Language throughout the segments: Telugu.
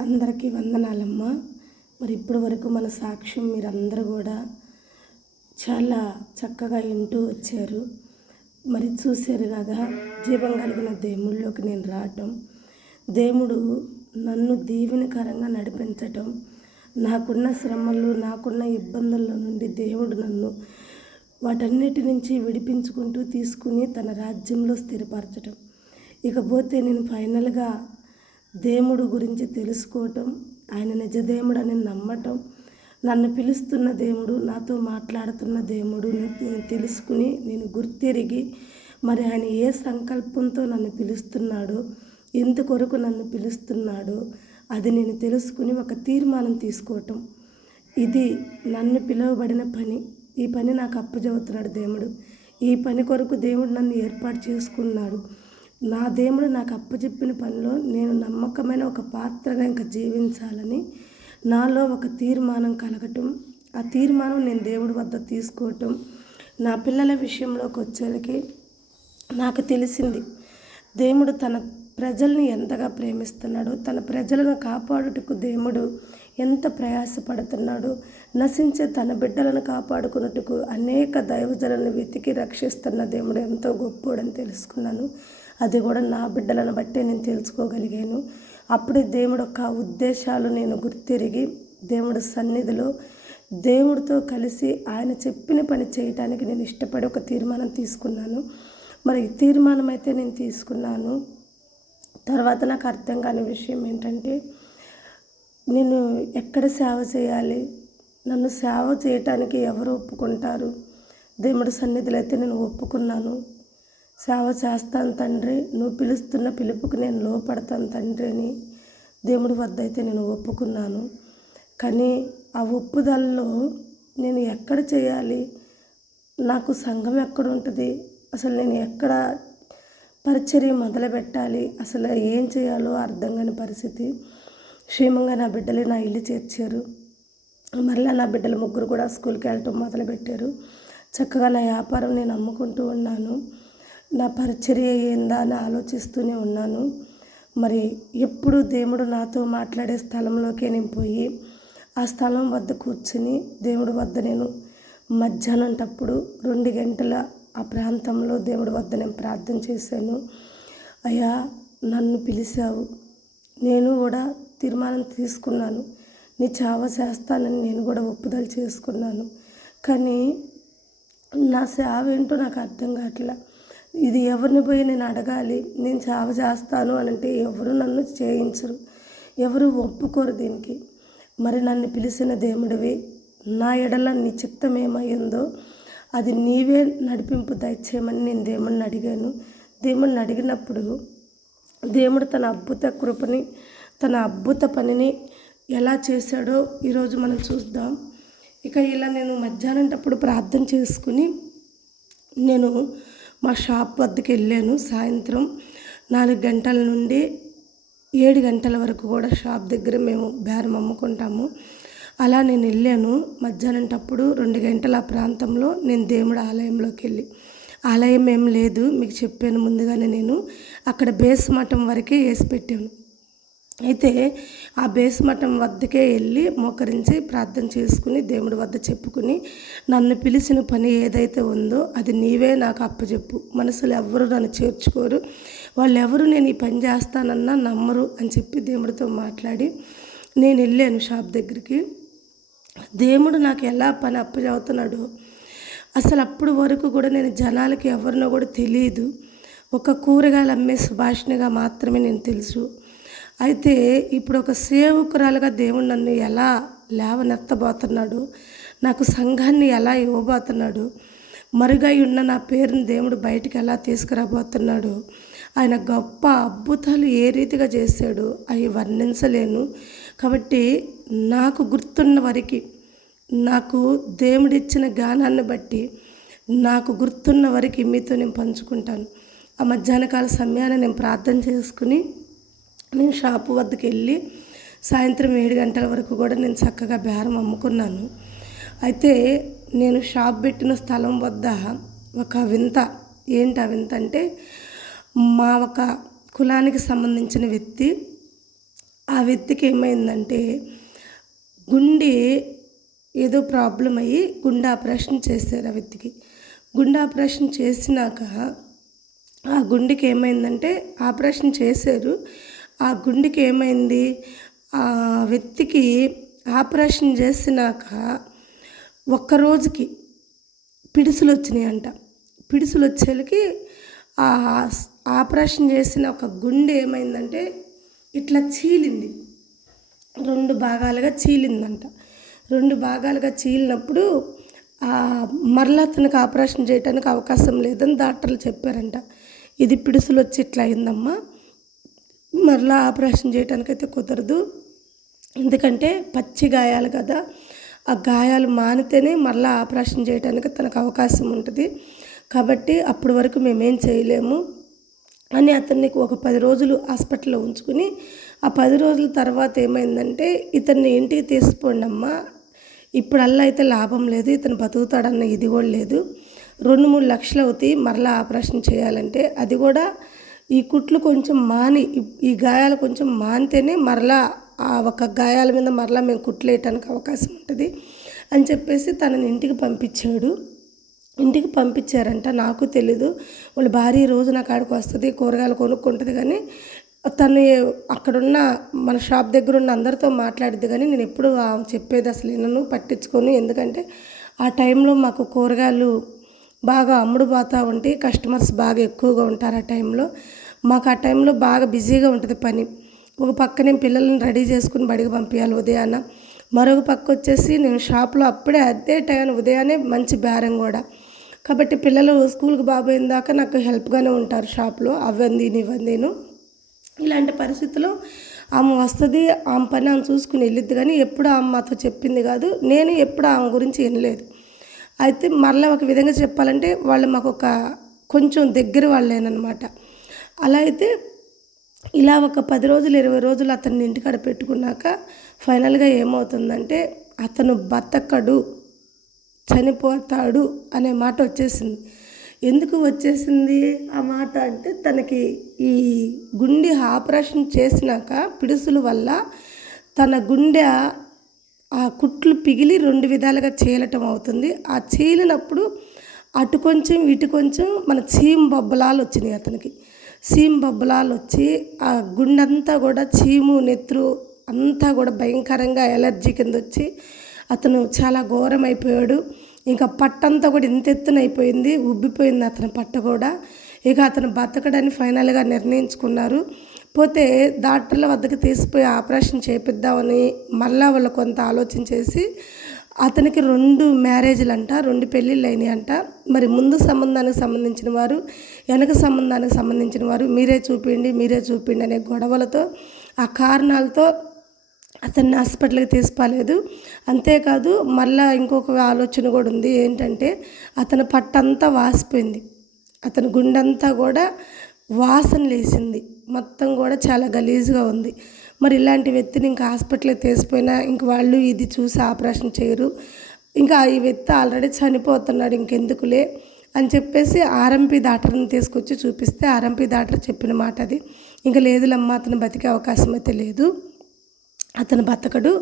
అందరికీ వందనాలమ్మా. మరి ఇప్పటి వరకు మన సాక్ష్యం మీరందరూ కూడా చాలా చక్కగా వింటూ వచ్చారు. మరి చూశారు కదా, జీవం కలిగిన దేవుళ్ళలోకి నేను రావటం, దేవుడు నన్ను దీవెనకరంగా నడిపించటం, నాకున్న శ్రమలు నాకున్న ఇబ్బందుల్లో నుండి దేవుడు నన్ను వాటన్నిటి నుంచి విడిపించుకుంటూ తీసుకుని తన రాజ్యంలో స్థిరపరచటం. ఇకపోతే నేను ఫైనల్గా దేవుడు గురించి తెలుసుకోవటం, ఆయన నిజదేవుడని నమ్మటం, నన్ను పిలుస్తున్న దేవుడు, నాతో మాట్లాడుతున్న దేవుడు నేను తెలుసుకుని నేను గుర్తిరిగి మరి ఆయన ఏ సంకల్పంతో నన్ను పిలుస్తున్నాడో, ఎందుకొరకు నన్ను పిలుస్తున్నాడో అది నేను తెలుసుకుని ఒక తీర్మానం తీసుకోవటం. ఇది నన్ను పిలువబడిన పని. ఈ పని నాకు అప్పచెబుతున్నాడు దేవుడు. ఈ పని కొరకు దేవుడు నన్ను ఏర్పాటు చేసుకున్నాడు. నా దేవుడు నాకు అప్పచెప్పిన పనిలో నేను నమ్మకమైన ఒక పాత్రగా ఇంకా జీవించాలని నాలో ఒక తీర్మానం కలగటం, ఆ తీర్మానం నేను దేవుడి వద్ద తీసుకోవటం. నా పిల్లల విషయంలోకి వచ్చేసరికి నాకు తెలిసింది, దేవుడు తన ప్రజల్ని ఎంతగా ప్రేమిస్తున్నాడో, తన ప్రజలను కాపాడుటకు దేవుడు ఎంత ప్రయాసపడుతున్నాడో, నశించే తన బిడ్డలను కాపాడుకున్నట్టుకు అనేక దైవజనులను వెతికి రక్షిస్తున్న దేవుడు ఎంతో గొప్పోడని తెలుసుకున్నాను. అది కూడా నా బిడ్డలను బట్టే నేను తెలుసుకోగలిగాను. అప్పుడే దేవుడు యొక్క ఉద్దేశాలు నేను గుర్తిరిగి దేవుడి సన్నిధిలో దేవుడితో కలిసి ఆయన చెప్పిన పని చేయటానికి నేను ఇష్టపడి ఒక తీర్మానం తీసుకున్నాను. మరి ఈ తీర్మానం అయితే నేను తీసుకున్నాను. తర్వాత నాకు అర్థం కాని విషయం ఏంటంటే, నేను ఎక్కడ సేవ చేయాలి, నన్ను సేవ చేయటానికి ఎవరు ఒప్పుకుంటారు? దేవుడి సన్నిధిలో అయితే నేను ఒప్పుకున్నాను. సేవ చేస్తాను తండ్రి, నువ్వు పిలుస్తున్న పిలుపుకి నేను లోపడతాను తండ్రి అని దేవుడి వద్ద అయితే నేను ఒప్పుకున్నాను. కానీ ఆ ఒప్పుదలలో నేను ఎక్కడ చేయాలి, నాకు సంఘం ఎక్కడ ఉంటుంది, అసలు నేను ఎక్కడ పరిచర్య మొదలు పెట్టాలి, అసలు ఏం చేయాలో అర్థం కాని పరిస్థితి. క్షేమంగా నా బిడ్డలు నా ఇల్లు చేర్చారు. మరలా నా బిడ్డలు ముగ్గురు కూడా స్కూల్కి వెళ్ళటం మొదలుపెట్టారు. చక్కగా నా వ్యాపారం నేను అమ్ముకుంటూ ఉన్నాను. నా పరిచర్య ఏందా అని ఆలోచిస్తూనే ఉన్నాను. మరి ఎప్పుడు దేవుడు నాతో మాట్లాడే స్థలంలోకే నేను పోయి ఆ స్థలం వద్ద కూర్చుని దేవుడి వద్ద నేను మధ్యాహ్నంటప్పుడు 2 గంటల ఆ ప్రాంతంలో దేవుడి వద్ద నేను ప్రార్థన చేశాను. అయ్యా, నన్ను పిలిచావు, నేను కూడా తీర్మానం తీసుకున్నాను, నీ సేవ చేస్తానని నేను కూడా ఒప్పుదల చేసుకున్నాను. కానీ నా సేవ ఏంటో నాకు అర్థం కావట్లా. ఇది ఎవరిని పోయి నేను అడగాలి, నేను సేవ చేస్తాను అని అంటే ఎవరు నన్ను చేయించరు, ఎవరు ఒప్పుకోరు దీనికి. మరి నన్ను పిలిచిన దేవుడివి, నా ఎడల నీ చిత్తం ఏమైందో అది నీవే నడిపింపు దయచేయమని నేను దేవుడిని అడిగాను. దేవుడిని అడిగినప్పుడు దేవుడు తన అద్భుత కృపని, తన అద్భుత పనిని ఎలా చేశాడో ఈరోజు మనం చూద్దాం. ఇక ఇలా నేను మధ్యాహ్నంటప్పుడు ప్రార్థన చేసుకుని నేను మా షాప్ వద్దకు వెళ్ళాను. సాయంత్రం 4 గంటల నుండి 7 గంటల వరకు కూడా షాప్ దగ్గర మేము బేరం అమ్ముకుంటాము. అలా నేను వెళ్ళాను. మధ్యాహ్నంటప్పుడు 2 గంటల ప్రాంతంలో నేను దేవుడి ఆలయంలోకి వెళ్ళి, ఆలయం ఏం లేదు మీకు చెప్పాను ముందుగానే, నేను అక్కడ బేస్ మఠం వరకే వేసి పెట్టాను. అయితే ఆ బేస్ మఠం వద్దకే వెళ్ళి మోకరించి ప్రార్థన చేసుకుని దేవుడి వద్ద చెప్పుకుని, నన్ను పిలిచిన పని ఏదైతే ఉందో అది నీవే నాకు అప్పచెప్పు, మనసులో ఎవరు నన్ను చేర్చుకోరు, వాళ్ళు ఎవరు నేను ఈ పని చేస్తానన్నా నమ్మరు అని చెప్పి దేవుడితో మాట్లాడి నేను వెళ్ళాను షాప్ దగ్గరికి. దేవుడు నాకు ఎలా పని అప్పచెబుతున్నాడో అసలు అప్పుడు వరకు కూడా నేను జనాలకి ఎవరినో కూడా తెలియదు. ఒక కూరగాయలు అమ్మే సుభాషిణిగా మాత్రమే నేను తెలుసు. అయితే ఇప్పుడు ఒక సేవకురాలుగా దేవుడు నన్ను ఎలా లేవనెత్తబోతున్నాడు, నాకు సంఘాన్ని ఎలా ఇవ్వబోతున్నాడు, మరుగై ఉన్న నా పేరుని దేవుడు బయటికి ఎలా తీసుకురాబోతున్నాడు, ఆయన గొప్ప అద్భుతాలు ఏ రీతిగా చేశాడు అవి వర్ణించలేను. కాబట్టి నాకు గుర్తున్న వరకు, నాకు దేవుడిచ్చిన జ్ఞానాన్ని బట్టి నాకు గుర్తున్న వరకు మీతో నేను పంచుకుంటాను. ఆ మధ్యాహ్నకాల సమయాన్ని నేను ప్రార్థన చేసుకుని నేను షాపు వద్దకు వెళ్ళి సాయంత్రం 7 గంటల వరకు కూడా నేను చక్కగా బేరం అమ్ముకున్నాను. అయితే నేను షాప్ పెట్టిన స్థలం వద్ద ఒక వింత, ఏంటి ఆ వింత అంటే, మా ఒక కులానికి సంబంధించిన వ్యక్తి ఆ వ్యక్తికి ఏమైందంటే గుండె ఏదో ప్రాబ్లం అయ్యి గుండె ఆపరేషన్ చేశారు ఆ వ్యక్తికి. గుండె ఆపరేషన్ చేసినాక ఆ గుండెకి ఏమైందంటే ఆపరేషన్ చేశారు. ఆ గుండెకి ఏమైంది, ఆ వ్యక్తికి ఆపరేషన్ చేసినాక ఒక్కరోజుకి పిడుసులు వచ్చినాయంట. పిడుసులు వచ్చేలకి ఆ ఆపరేషన్ చేసిన ఒక గుండె ఏమైందంటే ఇట్లా చీలింది, 2 భాగాలుగా చీలిందంట. 2 భాగాలుగా చీలినప్పుడు మరలా అతనికి ఆపరేషన్ చేయడానికి అవకాశం లేదని డాక్టర్లు చెప్పారంట. ఇది పిడుసులు వచ్చి ఇట్లా అయిందమ్మా, మరలా ఆపరేషన్ చేయడానికైతే కుదరదు, ఎందుకంటే పచ్చి గాయాలు కదా, ఆ గాయాలు మానితేనే మరలా ఆపరేషన్ చేయడానికి తనకు అవకాశం ఉంటుంది, కాబట్టి అప్పటి వరకు మేమేం చేయలేము అని అతన్ని ఒక 10 రోజులు హాస్పిటల్లో ఉంచుకుని, ఆ 10 రోజుల తర్వాత ఏమైందంటే ఇతన్ని ఇంటికి తీసుకుపోండి అమ్మా, ఇప్పుడల్లా అయితే లాభం లేదు, ఇతను బతుకుతాడన్న ఇది కూడా లేదు, 2-3 లక్షలు అవుతాయి మరలా ఆపరేషన్ చేయాలంటే, అది కూడా ఈ కుట్లు కొంచెం మాని, ఈ గాయాలు కొంచెం మానితేనే మరలా ఆ ఒక గాయాల మీద మరలా మేము కుట్లు వేయటానికి అవకాశం ఉంటుంది అని చెప్పేసి తనని ఇంటికి పంపించాడు. ఇంటికి పంపించారంట. నాకు తెలీదు, వాళ్ళ భార్య రోజు నా కాడికి వస్తుంది, కూరగాయలు కొనుక్కుంటుంది, కానీ తను అక్కడున్న మన షాప్ దగ్గర ఉన్న అందరితో మాట్లాడిద్ది, కానీ నేను ఎప్పుడు చెప్పేది అసలు వినను, పట్టించుకోను, ఎందుకంటే ఆ టైంలో మాకు కూరగాయలు బాగా అమ్ముడుపోతూ ఉంటాయి, కస్టమర్స్ బాగా ఎక్కువగా ఉంటారు ఆ టైంలో. మాకు ఆ టైంలో బాగా బిజీగా ఉంటుంది పని. ఒక పక్క నేను పిల్లల్ని రెడీ చేసుకుని బడికి పంపించాలి ఉదయాన, మరొక పక్క వచ్చేసి నేను షాప్లో అప్పుడే అదే టైం ఉదయాన్నే మంచి బేరం కూడా, కాబట్టి పిల్లలు స్కూల్కి బాబోయిన దాకా నాకు హెల్ప్గానే ఉంటారు షాప్లో, ఇవ్వండిను. ఇలాంటి పరిస్థితుల్లో ఆమె వస్తుంది, ఆమె పని ఆమె చూసుకుని వెళ్ళిద్ది, కానీ ఎప్పుడు ఆమె మాతో చెప్పింది కాదు, నేను ఎప్పుడు ఆమె గురించి వినలేదు. అయితే మరలా ఒక విధంగా చెప్పాలంటే వాళ్ళు మాకు కొంచెం దగ్గర వాళ్ళేనమాట. అలా అయితే ఇలా ఒక 10 రోజులు 20 రోజులు అతన్ని ఇంటికాడ పెట్టుకున్నాక ఫైనల్గా ఏమవుతుందంటే అతను బతకడు, చనిపోతాడు అనే మాట వచ్చేసింది. ఎందుకు వచ్చేసింది ఆ మాట అంటే, తనకి ఈ గుండె ఆపరేషన్ చేసినాక పిడుసుల వల్ల తన గుండె ఆ కుట్లు పిగిలి 2 విధాలుగా చీలటం అవుతుంది. ఆ చీలినప్పుడు అటు కొంచెం ఇటు కొంచెం మన చీము బొబ్బలాలు వచ్చినాయి అతనికి. చీము బొబ్బలాలు వచ్చి ఆ గుండె అంతా కూడా చీము నెత్తురు అంతా కూడా భయంకరంగా ఎలర్జీ కింద వచ్చి అతను చాలా ఘోరం అయిపోయాడు. ఇంకా పట్టంతా కూడా ఇంత ఎత్తున అయిపోయింది, ఉబ్బిపోయింది అతని పట్ట కూడా. ఇక అతను బతకడని ఫైనల్గా నిర్ణయించుకున్నారు. పోతే డాక్టర్ల వద్దకు తీసిపోయి ఆపరేషన్ చేపిద్దామని మళ్ళా వాళ్ళు కొంత ఆలోచన చేసి అతనికి 2 మ్యారేజ్లు అంట, 2 పెళ్ళిళ్ళు అయినాయి అంట. మరి ముందు సంబంధానికి సంబంధించిన వారు, వెనక సంబంధానికి సంబంధించిన వారు మీరే చూపిండి అనే గొడవలతో, ఆ కారణాలతో అతన్ని హాస్పిటల్కి తీసుకోలేదు. అంతేకాదు మళ్ళీ ఇంకొక ఆలోచన కూడా ఉంది, ఏంటంటే అతని పట్టంతా వాసిపోయింది, అతని గుండెంతా కూడా వాసన లేసింది, మొత్తం కూడా చాలా గలీజ్గా ఉంది. మరి ఇలాంటి వ్యక్తిని ఇంకా హాస్పిటల్కి తీసిపోయినా ఇంక వాళ్ళు ఇది చూసి ఆపరేషన్ చేయరు, ఇంకా ఈ వ్యక్తి ఆల్రెడీ చనిపోతున్నాడు, ఇంకెందుకులే అని చెప్పేసి ఆర్ఎంపీ డాక్టర్ని తీసుకొచ్చి చూపిస్తే ఆర్ఎంపీ డాక్టర్ చెప్పిన మాట అది, ఇంకా లేదులమ్మా అతను బతికే అవకాశం అయితే లేదు, అతను బతకడు,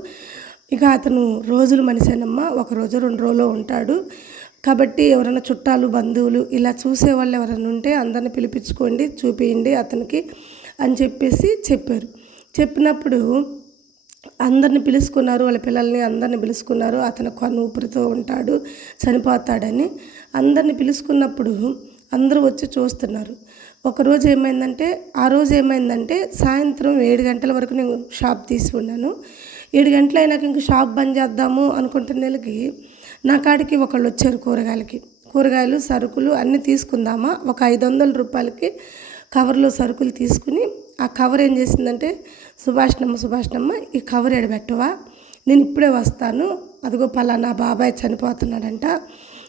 ఇక అతను రోజులు మనిషేనమ్మా, 1 రోజు 2 రోజులు ఉంటాడు, కాబట్టి ఎవరైనా చుట్టాలు బంధువులు ఇలా చూసేవాళ్ళు ఎవరైనా ఉంటే అందరిని పిలిపించుకోండి, చూపించండి అతనికి అని చెప్పేసి చెప్పారు. చెప్పినప్పుడు అందరిని పిలుచుకున్నారు, వాళ్ళ పిల్లల్ని అందరిని పిలుచుకున్నారు, అతను కొన ఊపిరితో ఉంటాడు, చనిపోతాడని అందరిని పిలుచుకున్నప్పుడు అందరూ వచ్చి చూస్తున్నారు. ఒకరోజు ఏమైందంటే ఆ రోజు ఏమైందంటే సాయంత్రం 7 గంటల వరకు నేను షాప్ తీసి ఉన్నాను. 7 గంటలు అయినాక ఇంక షాప్ బంద్ చేద్దాము అనుకుంటున్నకి నా కాడికి ఒకళ్ళు వచ్చారు కూరగాయలు సరుకులు అన్నీ తీసుకుందామా, ఒక 500 రూపాయలకి కవర్లో సరుకులు తీసుకుని ఆ కవర్ ఏం చేసిందంటే, సుభాష్నమ్మ ఈ కవర్ ఎడబెట్టవా, నేను ఇప్పుడే వస్తాను, అదిగో పలానా బాబాయ్ చనిపోతున్నాడంట,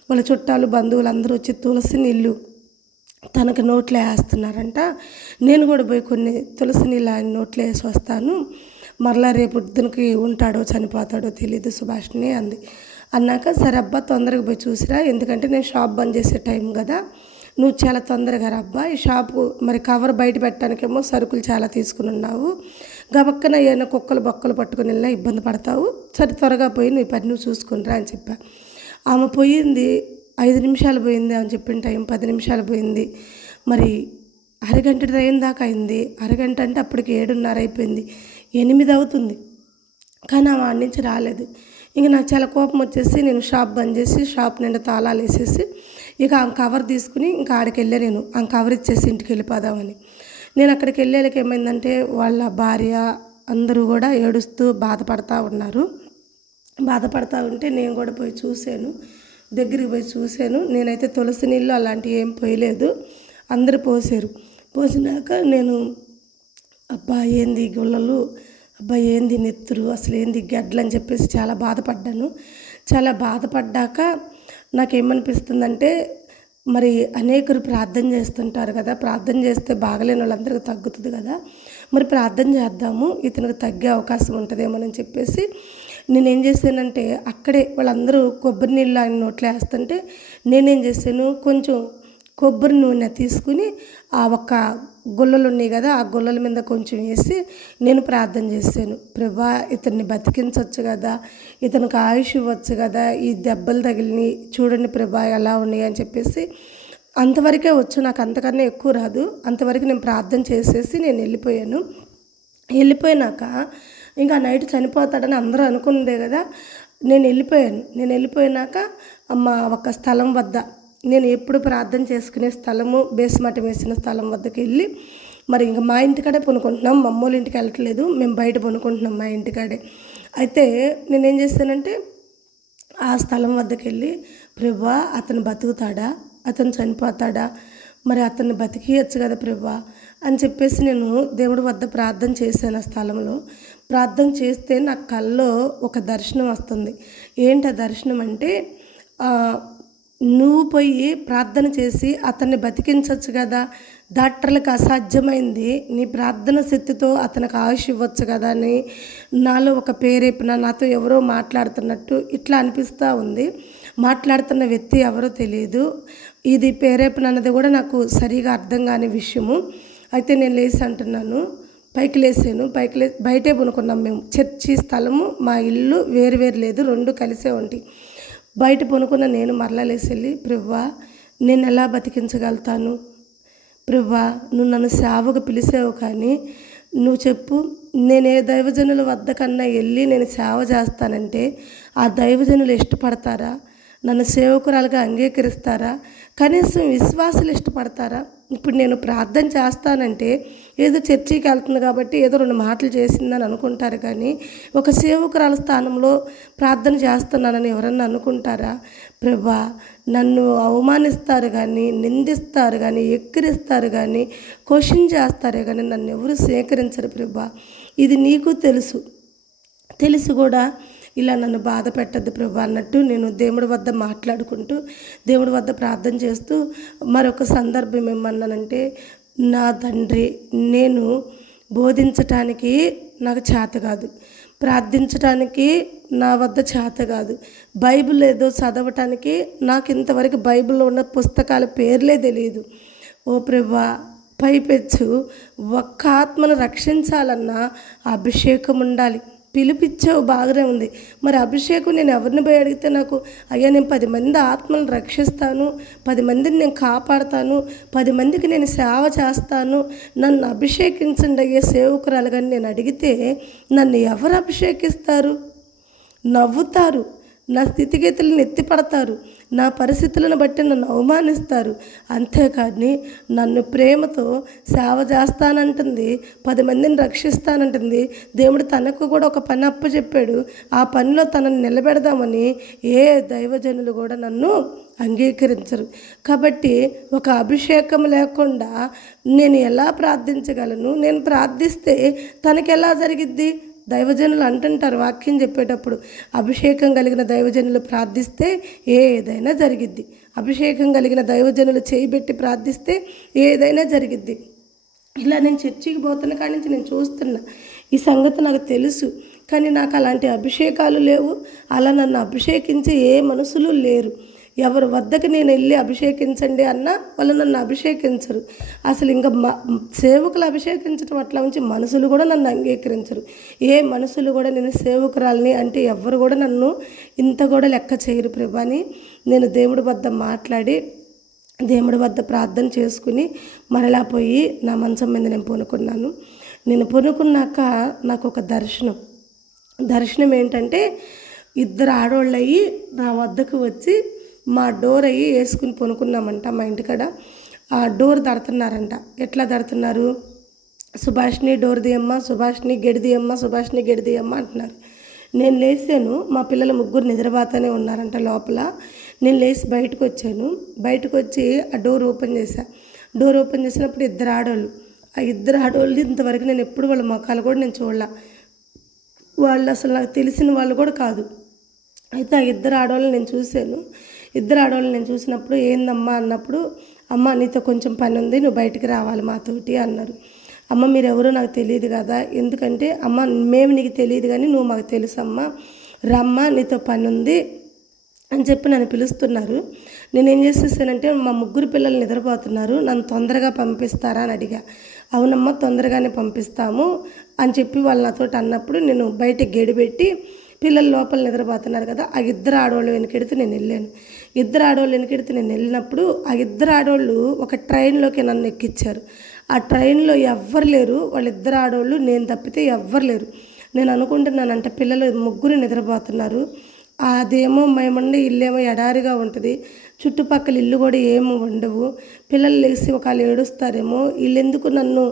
వాళ్ళ చుట్టాలు బంధువులు అందరూ వచ్చి తులసి నీళ్ళు తనకి నోట్లో వేస్తున్నారంట, నేను కూడా పోయి కొన్ని తులసి నీళ్ళు ఆయన నోట్లో వేసి వస్తాను, మరలా రేపు పొద్దునకి ఉంటాడో చనిపోతాడో తెలీదు సుభాష్ని అంది. అన్నాక సరే అబ్బా తొందరగా పోయి చూసిరా, ఎందుకంటే నేను షాప్ బంద్ చేసే టైం కదా, నువ్వు చాలా తొందరగా రా అబ్బా, ఈ షాపు మరి కవర్ బయట పెట్టడానికేమో సరుకులు చాలా తీసుకుని ఉన్నావు, గబక్కన ఏమైనా కుక్కలు బొక్కలు పట్టుకుని వెళ్ళినా ఇబ్బంది పడతావు, సరే త్వరగా పోయి నీ పని నువ్వు చూసుకునిరా అని చెప్పా. ఆమె పోయింది, 5 నిమిషాలు పోయింది, ఆమె చెప్పిన టైం 10 నిమిషాలు పోయింది. మరి అరగంట టైం దాకా అయింది. అరగంట అంటే అప్పటికి 7:30 అయిపోయింది, 8 అవుతుంది. కానీ ఆమె ఆడి నుంచి రాలేదు. ఇంక నాకు చాలా కోపం వచ్చేసి నేను షాప్ బంద్ చేసి షాప్ నిండా తాళాలు వేసేసి ఇక ఆమె కవర్ తీసుకుని ఇంకా ఆడికి వెళ్ళా. నేను ఆమె కవర్ ఇచ్చేసి ఇంటికి వెళ్ళిపోదామని నేను అక్కడికి వెళ్ళేళ్ళకి ఏమైందంటే వాళ్ళ భార్య అందరూ కూడా ఏడుస్తూ బాధపడతా ఉన్నారు. బాధపడతా ఉంటే నేను కూడా పోయి చూశాను, దగ్గరికి పోయి చూశాను. నేనైతే తులసి నీళ్ళు అలాంటివి ఏం పోయలేదు, అందరూ పోసారు. పోసినాక నేను అబ్బా ఏంది గుల్లలు, అబ్బా ఏంది నెత్తురు, అసలు ఏంది గడ్డలు అని చెప్పేసి చాలా బాధపడ్డాను. చాలా బాధపడ్డాక నాకేమనిపిస్తుందంటే మరి అనేకులు ప్రార్థన చేస్తుంటారు కదా, ప్రార్థన చేస్తే బాగలేని వాళ్ళందరికీ తగ్గుతుంది కదా, మరి ప్రార్థన చేద్దాము, ఇతనికి తగ్గే అవకాశం ఉంటుందేమోనని చెప్పేసి నేనేం చేశానంటే అక్కడే వాళ్ళందరూ కొబ్బరి నీళ్ళు ఆయన నోట్లో వేస్తుంటే నేనేం చేశాను, కొంచెం కొబ్బరి నూనె తీసుకుని ఆ ఒక్క గుల్లలు ఉన్నాయి కదా, ఆ గుల్లల మీద కొంచెం వేసి నేను ప్రార్థన చేశాను. ప్రభా ఇతన్ని బతికించవచ్చు కదా, ఇతనికి ఆయుష్ ఇవ్వచ్చు కదా, ఈ దెబ్బలు తగిలిని చూడండి ప్రభా ఎలా ఉన్నాయి అని చెప్పేసి అంతవరకే వచ్చు, నాకు అంతకన్నా ఎక్కువ రాదు. అంతవరకు నేను ప్రార్థన చేసేసి నేను వెళ్ళిపోయాను. వెళ్ళిపోయినాక ఇంకా నైట్ చనిపోతాడని అందరూ అనుకున్నదే కదా, నేను వెళ్ళిపోయినాక అమ్మ ఒక స్థలం వద్ద నేను ఎప్పుడు ప్రార్థన చేసుకునే స్థలము బేస్మఠం వేసిన స్థలం వద్దకు వెళ్ళి మరి ఇంకా మా ఇంటికాడే పనుకుంటున్నాం, మా అమ్మోళ్ళ ఇంటికి వెళ్ళట్లేదు, మేము బయట పనుకుంటున్నాం మా ఇంటికాడే. అయితే నేనేం చేశానంటే ఆ స్థలం వద్దకు వెళ్ళి ప్రభా అతను బతుకుతాడా, అతను చనిపోతాడా, మరి అతన్ని బతికియచ్చు కదా ప్రభా అని చెప్పేసి నేను దేవుడి వద్ద ప్రార్థన చేశాను. ఆ స్థలంలో ప్రార్థన చేస్తే నా కల్లో ఒక దర్శనం వస్తుంది. ఏంటి ఆ దర్శనం అంటే నువ్వు పోయి ప్రార్థన చేసి అతన్ని బతికించవచ్చు కదా, డాక్టర్లకు అసాధ్యమైంది, నీ ప్రార్థన శక్తితో అతనికి ఆయుష్ ఇవ్వచ్చు కదా అని నాలో ఒక ప్రేరేపణ, నాతో ఎవరో మాట్లాడుతున్నట్టు ఇట్లా అనిపిస్తూ ఉంది. మాట్లాడుతున్న వ్యక్తి ఎవరో తెలియదు, ఇది ప్రేరేపణ అన్నది కూడా నాకు సరిగా అర్థం కాని విషయము. అయితే నేను లేచి అంటున్నాను, పైకి లేసాను, బయటే పనుకున్నాం మేము. చర్చి స్థలము మా ఇల్లు వేరు లేదు, రెండు కలిసే ఉంటాయి. బయట పనుకున్న నేను మరలా లేచి వెళ్ళి ప్రభువా నేను ఎలా బతికించగలుగుతాను, ప్రభువా నువ్వు నన్ను సేవకు పిలిచావు కానీ నువ్వు చెప్పు, నేను ఏ దైవజనుల వద్ద కన్నా వెళ్ళి నేను సేవ చేస్తానంటే ఆ దైవజనులు ఇష్టపడతారా, నన్ను సేవకురాలుగా అంగీకరిస్తారా, కనీసం విశ్వాసులు ఇష్టపడతారా? ఇప్పుడు నేను ప్రార్థన చేస్తానంటే ఏదో చర్చికి వెళ్తుంది కాబట్టి ఏదో 2 మాటలు చేసిందని అనుకుంటారు, కానీ ఒక సేవకురాల స్థానంలో ప్రార్థన చేస్తున్నానని ఎవరన్నా అనుకుంటారా? ప్రభా నన్ను అవమానిస్తారు కానీ, నిందిస్తారు కానీ, ఎక్కిరిస్తారు కానీ, క్వశ్చన్ చేస్తారే కానీ నన్ను ఎవరు స్వీకరించరు ప్రభా. ఇది నీకు తెలుసు కూడా ఇలా నన్ను బాధ పెట్టద్దు ప్రభా అన్నట్టు నేను దేవుడి వద్ద మాట్లాడుకుంటూ దేవుడి వద్ద ప్రార్థన చేస్తూ మరొక సందర్భం ఏమన్నానంటే, నా తండ్రి నేను బోధించటానికి నాకు చేత కాదు, ప్రార్థించటానికి నా వద్ద చేత కాదు, బైబిల్ ఏదో చదవటానికి నాకు ఇంతవరకు బైబిల్లో ఉన్న పుస్తకాల పేర్లే తెలియదు. ఓ ప్రభా పైపెచ్చు ఒక్క ఆత్మను రక్షించాలన్నా అభిషేకం ఉండాలి. పిలిపిచ్చావు బాగానే ఉంది, మరి అభిషేకం నేను ఎవరిని పోయి అడిగితే నాకు అయ్యా నేను 10 మంది ఆత్మలను రక్షిస్తాను, 10 మందిని నేను కాపాడుతాను, 10 మందికి నేను సేవ చేస్తాను, నన్ను అభిషేకించండి అయ్యే సేవకురాలు కానీ నేను అడిగితే నన్ను ఎవరు అభిషేకిస్తారు? నవ్వుతారు, నా స్థితిగతులను ఎత్తిపడతారు, నా పరిస్థితులను బట్టి నన్ను అవమానిస్తారు. అంతేకాని నన్ను ప్రేమతో సేవ చేస్తానంటుంది, 10 మందిని రక్షిస్తానంటుంది. దేవుడు తనకు కూడా ఒక పని అప్పచెప్పాడు, ఆ పనిలో తనని నిలబెడదామని ఏ దైవజనులు కూడా నన్ను అంగీకరించరు. కాబట్టి ఒక అభిషేకం లేకుండా నేను ఎలా ప్రార్థించగలను? నేను ప్రార్థిస్తే తనకి ఎలా జరిగిద్ది? దైవజనులు అంటుంటారు వాక్యం చెప్పేటప్పుడు, అభిషేకం కలిగిన దైవజనులు ప్రార్థిస్తే ఏదైనా జరిగిద్ది, అభిషేకం కలిగిన దైవజనులు చేయబెట్టి ప్రార్థిస్తే ఏదైనా జరిగిద్ది. ఇలా నేను చర్చికి పోతున్న కాడి నుంచి నేను చూస్తున్నా, ఈ సంగతి నాకు తెలుసు, కానీ నాకు అలాంటి అభిషేకాలు లేవు, అలా నన్ను అభిషేకించే ఏ మనుషులు లేరు. ఎవరి వద్దకు నేను వెళ్ళి అభిషేకించండి అన్నా వాళ్ళు నన్ను అభిషేకించరు. అసలు ఇంకా సేవకులు అభిషేకించడం అట్లా ఉంచి మనుషులు కూడా నన్ను అంగీకరించరు. ఏ మనుషులు కూడా నేను సేవకురాలని అంటే ఎవరు కూడా నన్ను ఇంత కూడా లెక్క చేయరు ప్రభా అని నేను దేవుడి వద్ద మాట్లాడి దేవుడి వద్ద ప్రార్థన చేసుకుని మరలా పోయి నా మంచం మీద నేను పనుకున్నాను. నేను పనుకున్నాక నాకు ఒక దర్శనం ఏంటంటే, ఇద్దరు ఆడవాళ్ళు అయ్యి నా వద్దకు వచ్చి మా డోర్ అయ్యి వేసుకుని పనుకున్నామంట మా ఇంటికాడ. ఆ డోర్ దడుతున్నారంట. ఎట్లా దడుతున్నారు, సుభాష్ని డోర్ తీయమ్మ, సుభాష్ని గెడి తీయమ్మ, సుభాష్ని గెడి తీయమ్మ అంటున్నారు. నేను లేచాను, మా పిల్లలు ముగ్గురు నిద్రపోతూనే ఉన్నారంట లోపల. నేను లేచి బయటకు వచ్చాను. బయటకు వచ్చి ఆ డోర్ ఓపెన్ చేశాను. డోర్ ఓపెన్ చేసినప్పుడు ఇద్దరు ఆడవాళ్ళు. ఆ ఇద్దరు ఆడవాళ్ళు ఇంతవరకు నేను ఎప్పుడు వాళ్ళ ముఖాలు కూడా నేను చూడలే. వాళ్ళు అసలు నాకు తెలిసిన వాళ్ళు కూడా కాదు. అయితే ఆ ఇద్దరు ఆడవాళ్ళని నేను చూశాను. ఇద్దరు ఆడవాళ్ళని నేను చూసినప్పుడు ఏందమ్మా అన్నప్పుడు, అమ్మ నీతో కొంచెం పని ఉంది, నువ్వు బయటికి రావాలి మాతోటి అన్నారు. అమ్మ మీరెవరో నాకు తెలియదు కదా, ఎందుకంటే అమ్మ మేము నీకు తెలియదు కానీ నువ్వు మాకు తెలుసమ్మా, రమ్మ నీతో పని ఉంది అని చెప్పి నన్ను పిలుస్తున్నారు. నేనేం చేసేసానంటే మా ముగ్గురు పిల్లలు నిద్రపోతున్నారు, నన్ను తొందరగా పంపిస్తారా అని అడిగా. అవునమ్మా తొందరగానే పంపిస్తాము అని చెప్పి వాళ్ళు నాతో అన్నప్పుడు నేను బయట గేడి పెట్టి పిల్లలు లోపల నిద్రపోతున్నారు కదా, ఆ ఇద్దరు ఆడవాళ్ళు వెనకెడితే నేను వెళ్ళాను. ఇద్దరు ఆడవాళ్ళు వెనకెడితే నేను వెళ్ళినప్పుడు ఆ ఇద్దరు ఆడవాళ్ళు ఒక ట్రైన్లోకి నన్ను ఎక్కించారు. ఆ ట్రైన్లో ఎవ్వరు లేరు, వాళ్ళిద్దరు ఆడవాళ్ళు నేను తప్పితే ఎవ్వరు లేరు. నేను అనుకుంటున్నానంటే పిల్లలు ముగ్గురు నిద్రపోతున్నారు, అదేమో మేముండే ఇల్లేమో ఎడారిగా ఉంటుంది, చుట్టుపక్కల ఇల్లు కూడా ఏమో ఉండవు, పిల్లలు లేచి ఒకళ్ళు ఏడుస్తారేమో, వీళ్ళెందుకు నన్ను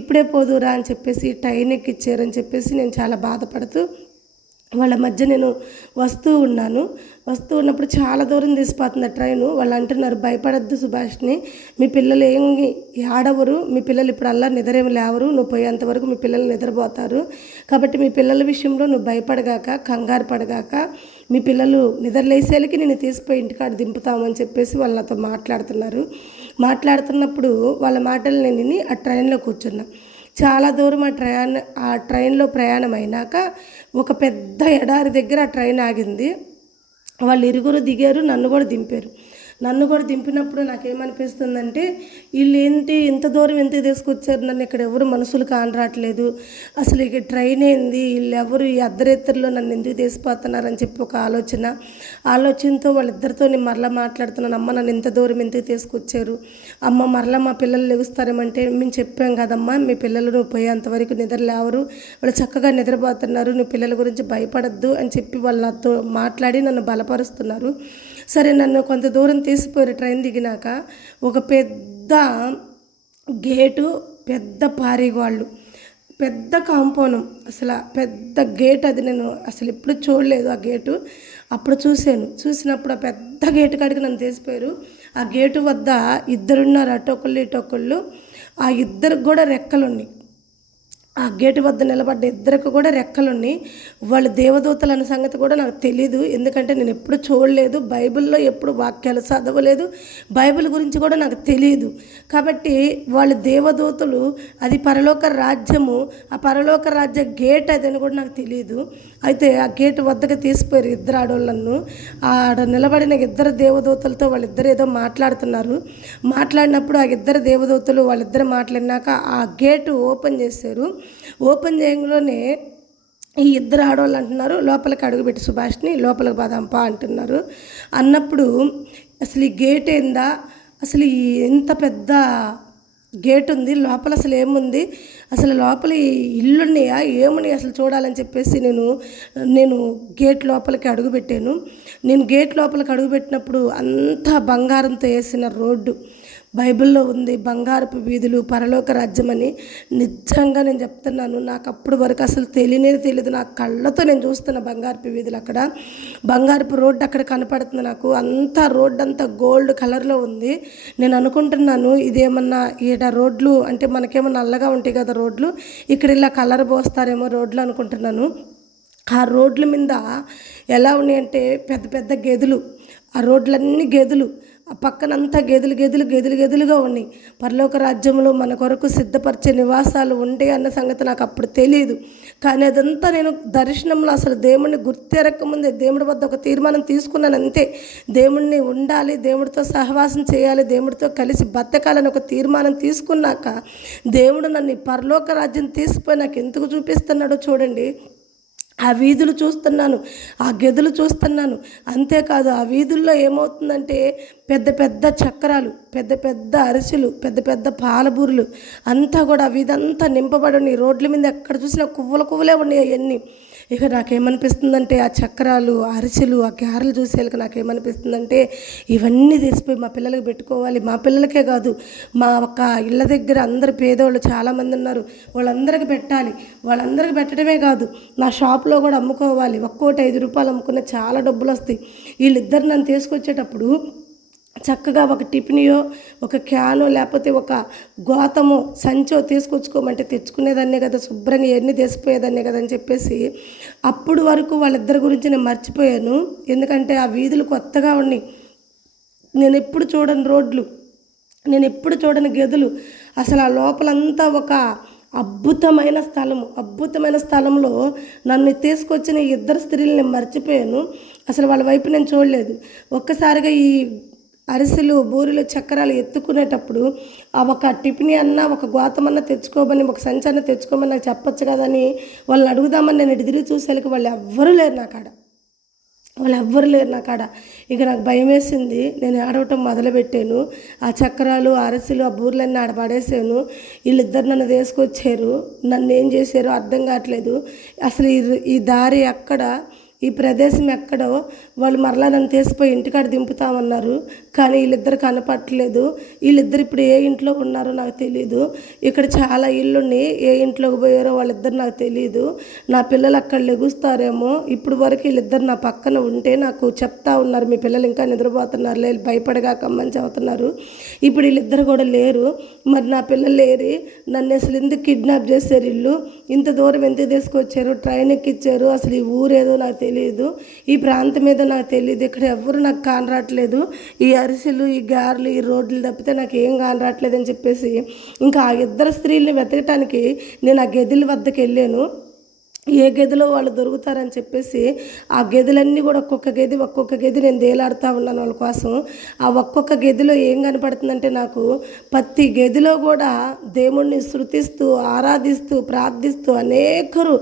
ఇప్పుడే పోదురా అని చెప్పేసి ట్రైన్ ఎక్కిచ్చారని చెప్పేసి నేను చాలా బాధపడుతూ వాళ్ళ మధ్య నేను వస్తూ ఉన్నప్పుడు చాలా దూరం తీసిపోతుంది ఆ ట్రైను. వాళ్ళు అంటున్నారు, భయపడద్దు సుభాష్ని, మీ పిల్లలు ఏమి ఆడవరు, మీ పిల్లలు ఇప్పుడు అలా నిద్రేమి లేవరు, నువ్వు పోయేంతవరకు మీ పిల్లలు నిద్రపోతారు, కాబట్టి మీ పిల్లల విషయంలో నువ్వు భయపడగాక, కంగారు పడగాక, మీ పిల్లలు నిద్రలేసేలకి నేను తీసిపోయి ఇంటికాడ దింపుతామని చెప్పేసి వాళ్ళు నాతో మాట్లాడుతున్నప్పుడు వాళ్ళ మాటలు నేను విని ఆ ట్రైన్లో కూర్చున్నా. చాలా దూరం ఆ ట్రైన్లో ప్రయాణం అయినాక ఒక పెద్ద ఎడారి దగ్గర ఆ ట్రైన్ ఆగింది. వాళ్ళు ఇరుగురు దిగారు, నన్ను కూడా దింపినప్పుడు నాకేమనిపిస్తుందంటే, వీళ్ళు ఏంటి ఇంత దూరం ఎందుకు తీసుకొచ్చారు నన్ను, ఇక్కడ ఎవరు మనుషులు కానరాట్లేదు, అసలు ఇక ట్రైన్ ఏంది, వీళ్ళు ఎవరు ఈ అర్ధరాత్రిలో నన్ను ఎందుకు తీసిపోతున్నారని చెప్పి ఒక ఆలోచనతో వాళ్ళిద్దరితో నేను మరలా మాట్లాడుతున్నాను. అమ్మ నన్ను ఇంత దూరం ఎందుకు తీసుకొచ్చారు, అమ్మ మరలా మా పిల్లలు లెగుస్తారేమంటే, మేము చెప్పాం కదమ్మా మీ పిల్లలు నువ్వు పోయేంతవరకు నిద్ర లేవరు, వాళ్ళు చక్కగా నిద్రపోతున్నారు, నువ్వు పిల్లల గురించి భయపడద్దు అని చెప్పి వాళ్ళు నాతో మాట్లాడి నన్ను బలపరుస్తున్నారు. సరే నన్ను కొంత దూరం తీసిపోయారు. ట్రైన్ దిగినాక ఒక పెద్ద గేటు, పెద్ద పారిగోళ్ళు, పెద్ద కాంపౌండ్, అసలు పెద్ద గేట్, అది నేను అసలు ఎప్పుడు చూడలేదు ఆ గేటు. అప్పుడు చూసినప్పుడు ఆ పెద్ద గేటు కాడికి నన్ను తీసిపోయారు. ఆ గేటు వద్ద ఇద్దరున్నారు, అటొకళ్ళు ఇటొకళ్ళు. ఆ ఇద్దరికి కూడా రెక్కలున్నాయి. ఆ గేటు వద్ద నిలబడ్డ ఇద్దరికి కూడా రెక్కలున్నాయి. వాళ్ళు దేవదూతలు అనే సంగతి కూడా నాకు తెలీదు, ఎందుకంటే నేను ఎప్పుడు చూడలేదు, బైబిల్లో ఎప్పుడు వాక్యాలు చదవలేదు, బైబిల్ గురించి కూడా నాకు తెలియదు. కాబట్టి వాళ్ళు దేవదూతలు, అది పరలోక రాజ్యము, ఆ పరలోక రాజ్య గేట్ అదని కూడా నాకు తెలియదు. అయితే ఆ గేటు వద్దకు తీసిపోయారు ఇద్దరు ఆడవాళ్ళను. ఆడ నిలబడిన ఇద్దరు దేవదూతలతో వాళ్ళిద్దరు ఏదో మాట్లాడినప్పుడు ఆ ఇద్దరు దేవదూతలు వాళ్ళిద్దరు మాట్లాడినాక ఆ గేటు ఓపెన్ చేశారు. ఓపెన్ చేయడంలోనే ఈ ఇద్దరు ఆడవాళ్ళు అంటున్నారు, లోపలికి అడుగుపెట్టి సుభాష్ని లోపలికి పదాంపా అంటున్నారు. అన్నప్పుడు అసలు ఈ గేట్ ఏందా, అసలు ఎంత పెద్ద గేట్ ఉంది, లోపల అసలు ఏముంది, అసలు లోపల ఇల్లున్నాయా ఏమున్నాయి అసలు చూడాలని చెప్పేసి నేను గేట్ లోపలికి అడుగుపెట్టాను. నేను గేట్ లోపలికి అడుగుపెట్టినప్పుడు అంతా బంగారంతో వేసిన రోడ్డు, బైబిల్లో ఉంది బంగారపు వీధులు పరలోక రాజ్యం అని. నిజంగా నేను చెప్తున్నాను, నాకు అప్పుడు వరకు అసలు తెలియదు, నా కళ్ళతో నేను చూస్తున్న బంగారపు వీధులు, అక్కడ బంగారపు రోడ్డు అక్కడ కనపడుతుంది నాకు. అంతా రోడ్డు అంతా గోల్డ్ కలర్లో ఉంది. నేను అనుకుంటున్నాను ఇదేమన్నా ఈడ రోడ్లు అంటే మనకేమో నల్లగా ఉంటాయి కదా రోడ్లు, ఇక్కడ ఇలా కలర్ పోస్తారేమో రోడ్లు అనుకుంటున్నాను. ఆ రోడ్ల మీద ఎలా ఉన్నాయంటే పెద్ద పెద్ద గెదులు, ఆ రోడ్లన్నీ గెదులు, ఆ పక్కనంతా గెదులుగా ఉన్నాయి. పరలోక రాజ్యంలో మన కొరకు సిద్ధపరిచే నివాసాలు ఉంటాయి అన్న సంగతి నాకు అప్పుడు తెలియదు. కానీ అదంతా నేను దర్శనంలో అసలు దేవుణ్ణి గుర్తెరక్కముందే దేవుడి వద్ద ఒక తీర్మానం తీసుకున్నాను అంతే. దేవుణ్ణి ఉండాలి, దేవుడితో సహవాసం చేయాలి, దేవుడితో కలిసి బతకాలని ఒక తీర్మానం తీసుకున్నాక దేవుడు నన్ను పరలోక రాజ్యం తీసిపోయి నాకు ఎందుకు చూపిస్తున్నాడో చూడండి. ఆ వీధులు చూస్తున్నాను, ఆ గదులు చూస్తున్నాను. అంతేకాదు ఆ వీధుల్లో ఏమవుతుందంటే పెద్ద పెద్ద చక్రాలు, పెద్ద పెద్ద అరిసెలు, పెద్ద పెద్ద పాలబూరులు అంతా కూడా ఆ వీధంతా నింపబడి ఉన్నాయి. రోడ్ల మీద ఎక్కడ చూసినా కువ్వలే ఉన్నాయి అవన్నీ. ఇక నాకేమనిపిస్తుందంటే ఆ చక్రాలు, ఆ అరిసెలు, ఆ గారెలు చూసేళ్ళకి నాకేమనిపిస్తుందంటే ఇవన్నీ తీసిపోయి మా పిల్లలకి పెట్టుకోవాలి. మా పిల్లలకే కాదు, మా ఒక్క ఇళ్ళ దగ్గర అందరు పేదోళ్ళు చాలామంది ఉన్నారు, వాళ్ళందరికీ పెట్టాలి. వాళ్ళందరికీ పెట్టడమే కాదు, నా షాప్లో కూడా అమ్ముకోవాలి. ఒక్కోటి 5 రూపాయలు అమ్ముకున్న చాలా డబ్బులు వస్తాయి. వీళ్ళిద్దరు నన్ను తీసుకొచ్చేటప్పుడు చక్కగా ఒక టిఫినియో, ఒక క్యానో, లేకపోతే ఒక గోతమో సంచో తీసుకొచ్చుకోమంటే తెచ్చుకునేదాన్నే కదా, శుభ్రంగా ఎన్ని తీసిపోయేదాన్నే కదా అని చెప్పేసి అప్పుడు వరకు వాళ్ళిద్దరి గురించి నేను మర్చిపోయాను. ఎందుకంటే ఆ వీధులు కొత్తగా ఉన్నాయి. నేను ఎప్పుడు చూడని రోడ్లు, నేను ఎప్పుడు చూడని గదులు, అసలు ఆ లోపలంతా ఒక అద్భుతమైన స్థలంలో నన్ను తీసుకొచ్చిన ఈ ఇద్దరు స్త్రీలు నేను మర్చిపోయాను. అసలు వాళ్ళ వైపు నేను చూడలేదు. ఒక్కసారిగా ఈ అరిసెలు, బూరెలు, చక్రాలు ఎత్తుకునేటప్పుడు ఆ ఒక టిఫిన్ అన్నా, ఒక గోతమన్నా తెచ్చుకోమని, ఒక సంచన్న తెచ్చుకోమని నాకు చెప్పొచ్చు కదని వాళ్ళని అడుగుదామని నేను ఇటు తిరిగి చూసేసరికి వాళ్ళు ఎవ్వరూ లేరు నా కాడ. ఇక నాకు భయం వేసింది. నేను ఆడవటం మొదలుపెట్టాను. ఆ చక్రాలు, ఆ అరిసెలు, ఆ బూరెలన్నీ ఆడ పడేసాను. వీళ్ళిద్దరు నన్ను తీసుకొచ్చారు. నన్ను ఏం చేశారో అర్థం కావట్లేదు. అసలు ఈ దారి ఎక్కడ, ఈ ప్రదేశం ఎక్కడో వాళ్ళు మరలా నన్ను తీసిపోయి ఇంటికాడ దింపుతామన్నారు. కానీ వీళ్ళిద్దరు కనపట్టలేదు. వీళ్ళిద్దరు ఇప్పుడు ఏ ఇంట్లో ఉన్నారో నాకు తెలియదు. ఇక్కడ చాలా ఇళ్ళున్నాయి, ఏ ఇంట్లోకి పోయారో వాళ్ళిద్దరు నాకు తెలియదు. నా పిల్లలు అక్కడ లెగుస్తారేమో. ఇప్పుడు వరకు వీళ్ళిద్దరు నా పక్కన ఉంటే నాకు చెప్తా ఉన్నారు, మీ పిల్లలు ఇంకా నిద్రపోతున్నారు, లేదు భయపడగాకమ్మని చెబుతున్నారు. ఇప్పుడు వీళ్ళిద్దరు కూడా లేరు. మరి నా పిల్లలు లేరు, నన్ను అసలు ఎందుకు కిడ్నాప్ చేశారు, వీళ్ళు ఇంత దూరం ఎందుకు తీసుకొచ్చారు, ట్రైన్ ఎక్కిచ్చారు, అసలు ఈ ఊరేదో నాకు తెలియదు, ఈ ప్రాంతం ఏదో నాకు తెలియదు, ఇక్కడ ఎవ్వరు నాకు కానరాట్లేదు, ఈ అరిసెలు, ఈ గారెలు, ఈ రోడ్లు తప్పితే నాకు ఏం కానరాట్లేదు అని చెప్పేసి ఇంకా ఆ ఇద్దరు స్త్రీల్ని వెతకటానికి నేను ఆ గదుల వద్దకు వెళ్ళాను. ఏ గదిలో వాళ్ళు దొరుకుతారని చెప్పేసి ఆ గదులన్నీ కూడా ఒక్కొక్క గది నేను దేలాడుతూ ఉన్నాను వాళ్ళ కోసం. ఆ ఒక్కొక్క గదిలో ఏం కనపడుతుందంటే నాకు ప్రతి గదిలో కూడా దేవుణ్ణి శృతిస్తూ, ఆరాధిస్తూ, ప్రార్థిస్తూ అనేకరు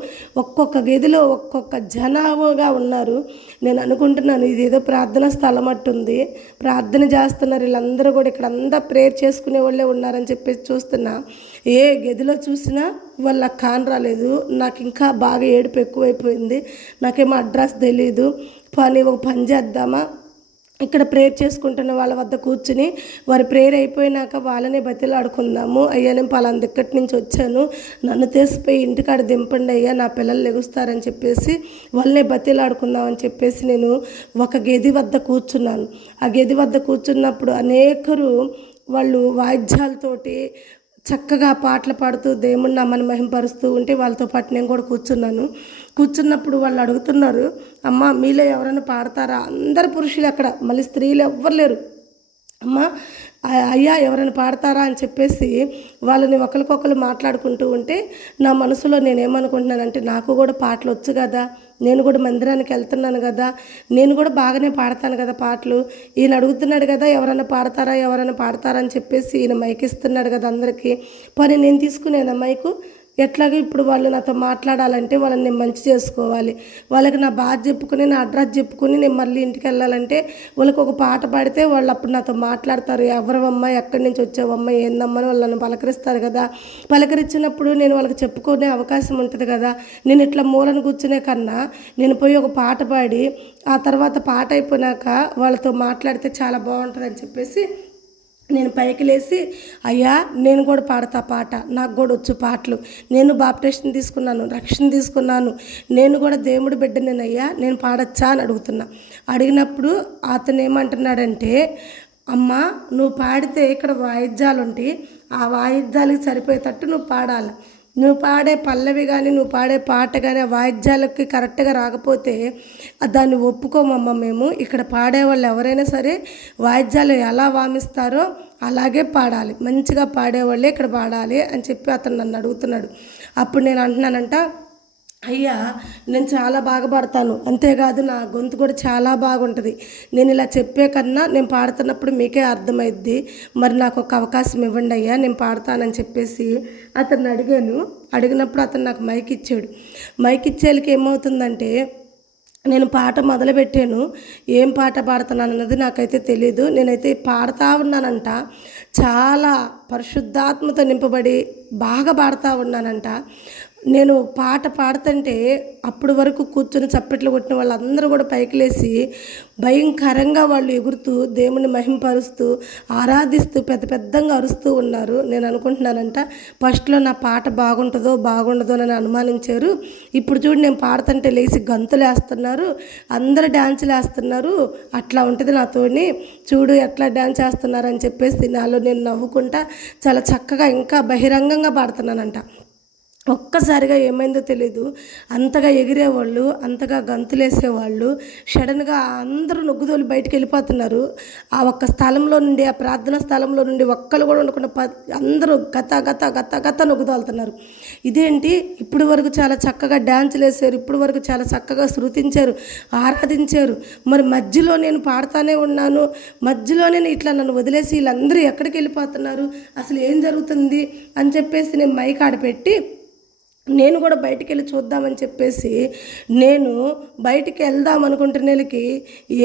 ఒక్కొక్క గదిలో ఒక్కొక్క జనాభాగా ఉన్నారు. నేను అనుకుంటున్నాను ఇదేదో ప్రార్థన స్థలం అట్టుంది, ప్రార్థన చేస్తున్నారు వీళ్ళందరూ కూడా, ఇక్కడ అంతా ప్రేయర్ చేసుకునే వాళ్ళే ఉన్నారని చెప్పేసి చూస్తున్నా. ఏ గదిలో చూసినా వాళ్ళకి కానరాలేదు. నాకు ఇంకా బాగా ఏడుపు ఎక్కువైపోయింది. నాకేమో అడ్రస్ తెలీదు. ఒక పని చేద్దామా, ఇక్కడ ప్రేయర్ చేసుకుంటున్న వాళ్ళ వద్ద కూర్చుని వారి ప్రేయర్ అయిపోయినాక వాళ్ళనే బతిలాడుకుందాము. అయ్యా నేను పలానా దిక్కటి నుంచి వచ్చాను, నన్ను తీసిపోయి ఇంటికాడ దింపండి అయ్యా, నా పిల్లలు లెగుస్తారని చెప్పేసి వాళ్ళనే బతిలాడుకుందామని చెప్పేసి నేను ఒక గది వద్ద కూర్చున్నాను. ఆ గది వద్ద కూర్చున్నప్పుడు అనేకరు వాళ్ళు వాయిద్యాలతోటి చక్కగా పాటలు పాడుతూ దేవుణ్ణి నామని మహింపరుస్తూ ఉంటే వాళ్ళతో పాటు నేను కూడా కూర్చున్నప్పుడు వాళ్ళు అడుగుతున్నారు, అమ్మ మీలో ఎవరైనా పాడతారా? అందరు పురుషులు అక్కడ, మళ్ళీ స్త్రీలు ఎవ్వరు లేరు. అమ్మ అయ్యా ఎవరైనా పాడతారా అని చెప్పేసి వాళ్ళని ఒకరికొకరు మాట్లాడుకుంటూ ఉంటే నా మనసులో నేనేమనుకుంటున్నానంటే నాకు కూడా పాటలు వచ్చు కదా, నేను కూడా మందిరానికి వెళ్తున్నాను కదా, నేను కూడా బాగానే పాడతాను కదా పాటలు. ఈయన అడుగుతున్నాడు కదా ఎవరైనా పాడతారా అని చెప్పేసి ఈయన మైక్ ఇస్తున్నాడు కదా అందరికీ. పని నేను తీసుకునేదా మైకు? ఎట్లాగో ఇప్పుడు వాళ్ళు నాతో మాట్లాడాలంటే వాళ్ళని నేను మంచి చేసుకోవాలి, వాళ్ళకి నా బాధ చెప్పుకుని, నా అడ్రస్ చెప్పుకుని నేను మళ్ళీ ఇంటికి వెళ్ళాలంటే వాళ్ళకి ఒక పాట పాడితే వాళ్ళు అప్పుడు నాతో మాట్లాడతారు. ఎవరమ్మా, ఎక్కడి నుంచి వచ్చావమ్మా, ఏందమ్మా అని వాళ్ళని పలకరిస్తారు కదా. పలకరించినప్పుడు నేను వాళ్ళకి చెప్పుకునే అవకాశం ఉంటుంది కదా. నేను ఇట్లా మూలను కూర్చునే కన్నా నేను పోయి ఒక పాట పాడి ఆ తర్వాత పాట అయిపోయినాక వాళ్ళతో మాట్లాడితే చాలా బాగుంటుందని చెప్పేసి నేను పైకి లేచి, అయ్యా నేను కూడా పాడతా పాట, నాకు కూడా వచ్చు పాటలు, నేను బాప్టిజం తీసుకున్నాను, రక్షణ తీసుకున్నాను, నేను కూడా దేవుడి బిడ్డనేనయ్యా, నేను పాడచ్చా అని అడిగినప్పుడు అతను ఏమంటున్నాడంటే, అమ్మ నువ్వు పాడితే ఇక్కడ వాయిద్యాలు ఉంటాయి, ఆ వాయిద్యాలకు సరిపోయేటట్టు నువ్వు పాడాలి, నువ్వు పాడే పల్లవి కానీ నువ్వు పాడే పాట కానీ ఆ వాయిద్యాలకి కరెక్ట్గా రాకపోతే దాన్ని ఒప్పుకోమమ్మ మేము. ఇక్కడ పాడేవాళ్ళు ఎవరైనా సరే వాయిద్యాలు ఎలా వామిస్తారో అలాగే పాడాలి, మంచిగా పాడేవాళ్ళే ఇక్కడ పాడాలి అని చెప్పి అతను నన్ను అడుగుతున్నాడు. అప్పుడు నేను అంటున్నానంట, అయ్యా నేను చాలా బాగా పాడతాను, అంతేకాదు నా గొంతు కూడా చాలా బాగుంటుంది. నేను ఇలా చెప్పే కన్నా నేను పాడుతున్నప్పుడు మీకే అర్థమైద్ది, మరి నాకు ఒక అవకాశం ఇవ్వండి అయ్యా, నేను పాడతానని చెప్పేసి అతన్ని అడిగాను. అడిగినప్పుడు అతను నాకు మైక్ ఇచ్చాడు. మైక్ ఇచ్చేళ్ళకి ఏమవుతుందంటే నేను పాట మొదలుపెట్టాను. ఏం పాట పాడుతున్నాను అన్నది నాకైతే తెలీదు. నేనైతే పాడుతూ ఉన్నానంట, చాలా పరిశుద్ధాత్మతో నింపబడి బాగా పాడుతూ ఉన్నానంట. నేను పాట పాడుతుంటే అప్పుడు వరకు కూర్చొని చప్పట్లు కొట్టిన వాళ్ళందరూ కూడా పైకి లేచి భయంకరంగా వాళ్ళు ఎగురుతూ దేవుని మహింపరుస్తూ ఆరాధిస్తూ పెద్ద పెద్దగా అరుస్తూ ఉన్నారు. నేను అనుకుంటున్నానంట, ఫస్ట్లో నా పాట బాగుండదో అని అనుమానించారు. ఇప్పుడు చూడు నేను పాడుతుంటే లేచి గంతులు వేస్తున్నారు, అందరూ డ్యాన్సులు వేస్తున్నారు. అట్లా ఉంటుంది నాతోని, చూడు ఎట్లా డ్యాన్స్ వేస్తున్నారు అని చెప్పేసి నాలో నేను నవ్వుకుంటా చాలా చక్కగా ఇంకా బహిరంగంగా పాడుతున్నానంట. ఒక్కసారిగా ఏమైందో తెలీదు, అంతగా ఎగిరేవాళ్ళు, అంతగా గంతులేసేవాళ్ళు సడన్గా అందరూ నొగ్గుదోలు బయటికి వెళ్ళిపోతున్నారు. ఆ ఒక్క స్థలంలో నుండి, ఆ ప్రార్థనా స్థలంలో నుండి ఒక్కరు కూడా ఉండకుండా అందరూ గత నొగ్గుదోలుతున్నారు. ఇదేంటి, ఇప్పుడు వరకు చాలా చక్కగా డ్యాన్సులు వేసారు, ఇప్పుడు వరకు చాలా చక్కగా శృతించారు, ఆరాధించారు, మరి మధ్యలో నేను పాడుతూనే ఉన్నాను, మధ్యలోనే ఇట్లా నన్ను వదిలేసి వీళ్ళందరూ ఎక్కడికి వెళ్ళిపోతున్నారు, అసలు ఏం జరుగుతుంది అని చెప్పేసి నేను మైక్ ఆడపెట్టి నేను కూడా బయటికి వెళ్ళి చూద్దామని చెప్పేసి నేను బయటికి వెళ్దాం అనుకుంటున్నకి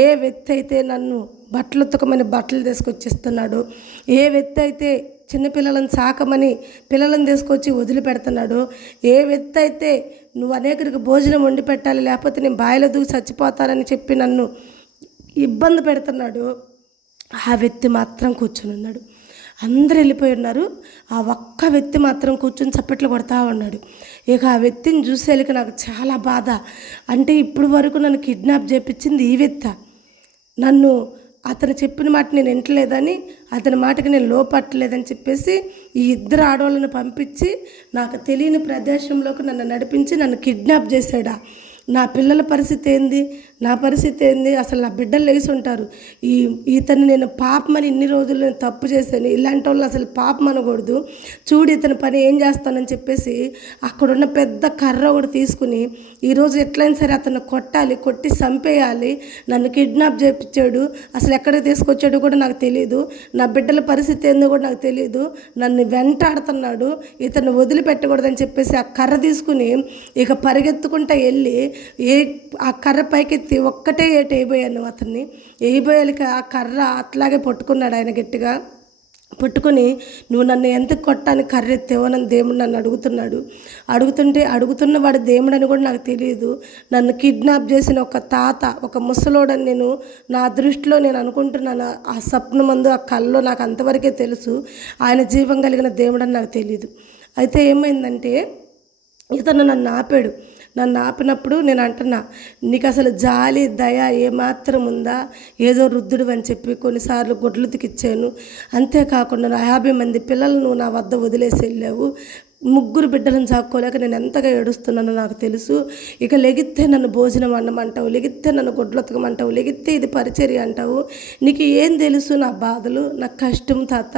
ఏ వ్యక్తి అయితే నన్ను బట్టలు ఉతకమని బట్టలు తీసుకొచ్చిస్తున్నాడు, ఏ వ్యక్తి అయితే చిన్నపిల్లలను సాకమని పిల్లలను తీసుకొచ్చి వదిలిపెడుతున్నాడు, ఏ వ్యక్తి అయితే నువ్వు అనేకరికి భోజనం వండి పెట్టాలి లేకపోతే నేను బాయిలో దూకి చచ్చిపోతానని చెప్పి నన్ను ఇబ్బంది పెడుతున్నాడు, ఆ వ్యక్తి మాత్రం కూర్చుని ఉన్నాడు. అందరూ వెళ్ళిపోయి ఉన్నారు, ఆ ఒక్క వ్యక్తి మాత్రం కూర్చొని చప్పట్లు కొడతా ఉన్నాడు. ఇక ఆ వ్యక్తిని చూసేళ్ళకి నాకు చాలా బాధ. అంటే ఇప్పుడు వరకు నన్ను కిడ్నాప్ చేయించింది ఈ వ్యక్తి. నన్ను అతను చెప్పిన మాట నేను వింటలేదని, అతని మాటకి నేను లోపట్టలేదని చెప్పేసి ఈ ఇద్దరు ఆడవాళ్ళను పంపించి నాకు తెలియని ప్రదేశంలోకి నన్ను నడిపించి నన్ను కిడ్నాప్ చేశాడా. నా పిల్లల పరిస్థితి ఏంది, నా పరిస్థితి ఏంది, అసలు నా బిడ్డలు లేచి ఉంటారు. ఇతను నేను పాపమని ఇన్ని రోజులు నేను తప్పు చేశాను, ఇలాంటి వాళ్ళు అసలు పాపం అనకూడదు, చూడు ఇతని పని ఏం చేస్తానని చెప్పేసి అక్కడున్న పెద్ద కర్ర ఒకటి తీసుకుని ఈరోజు ఎట్లయినా సరే అతను కొట్టాలి, కొట్టి చంపేయాలి, నన్ను కిడ్నాప్ చేయించాడు, అసలు ఎక్కడికి తీసుకొచ్చాడో కూడా నాకు తెలియదు, నా బిడ్డల పరిస్థితి ఏందో కూడా నాకు తెలియదు, నన్ను వెంటాడుతున్నాడు, ఇతను వదిలిపెట్టకూడదని చెప్పేసి ఆ కర్ర తీసుకుని ఇక పరిగెత్తుకుంటా వెళ్ళి ఆ కర్ర పైకెత్తి ఒక్కటే ఏటు వేయబోయాను. అతన్ని వేయబోయాలికి ఆ కర్ర అట్లాగే పట్టుకున్నాడు. ఆయన గట్టిగా పట్టుకొని నువ్వు నన్ను ఎంత కొట్టాలని కర్ర ఎత్తేవో నన్ను దేవుడు నన్ను అడుగుతున్నాడు. అడుగుతున్నవాడు దేవుడు అని కూడా నాకు తెలియదు. నన్ను కిడ్నాప్ చేసిన ఒక తాత, ఒక ముసలోడని నేను నా దృష్టిలో నేను అనుకుంటున్నాను. ఆ స్వప్నమందు ఆ కల్లో నాకు అంతవరకే తెలుసు, ఆయన జీవం కలిగిన దేవుడు అని నాకు తెలియదు. అయితే ఏమైందంటే ఇతను నన్ను ఆపాడు. నన్ను ఆపినప్పుడు నేను అంటున్నా, నీకు అసలు జాలి దయ ఏమాత్రం ఉందా, ఏదో రుద్దుడు అని చెప్పి కొన్నిసార్లు గుడ్లు ఉతికిచ్చాను, అంతేకాకుండా 50 మంది పిల్లలు నువ్వు నా వద్ద వదిలేసి వెళ్ళావు, 3 బిడ్డలను చాక్కోలేక నేను ఎంతగా ఏడుస్తున్నానో నాకు తెలుసు. ఇక లెగిస్తే నన్ను భోజనం అన్నమంటావు, లెగిస్తే నన్ను గుడ్లొతకమంటావు, లెగిస్తే ఇది పరిచర్య అంటావు, నీకు ఏం తెలుసు నా బాధలు, నా కష్టం తాత,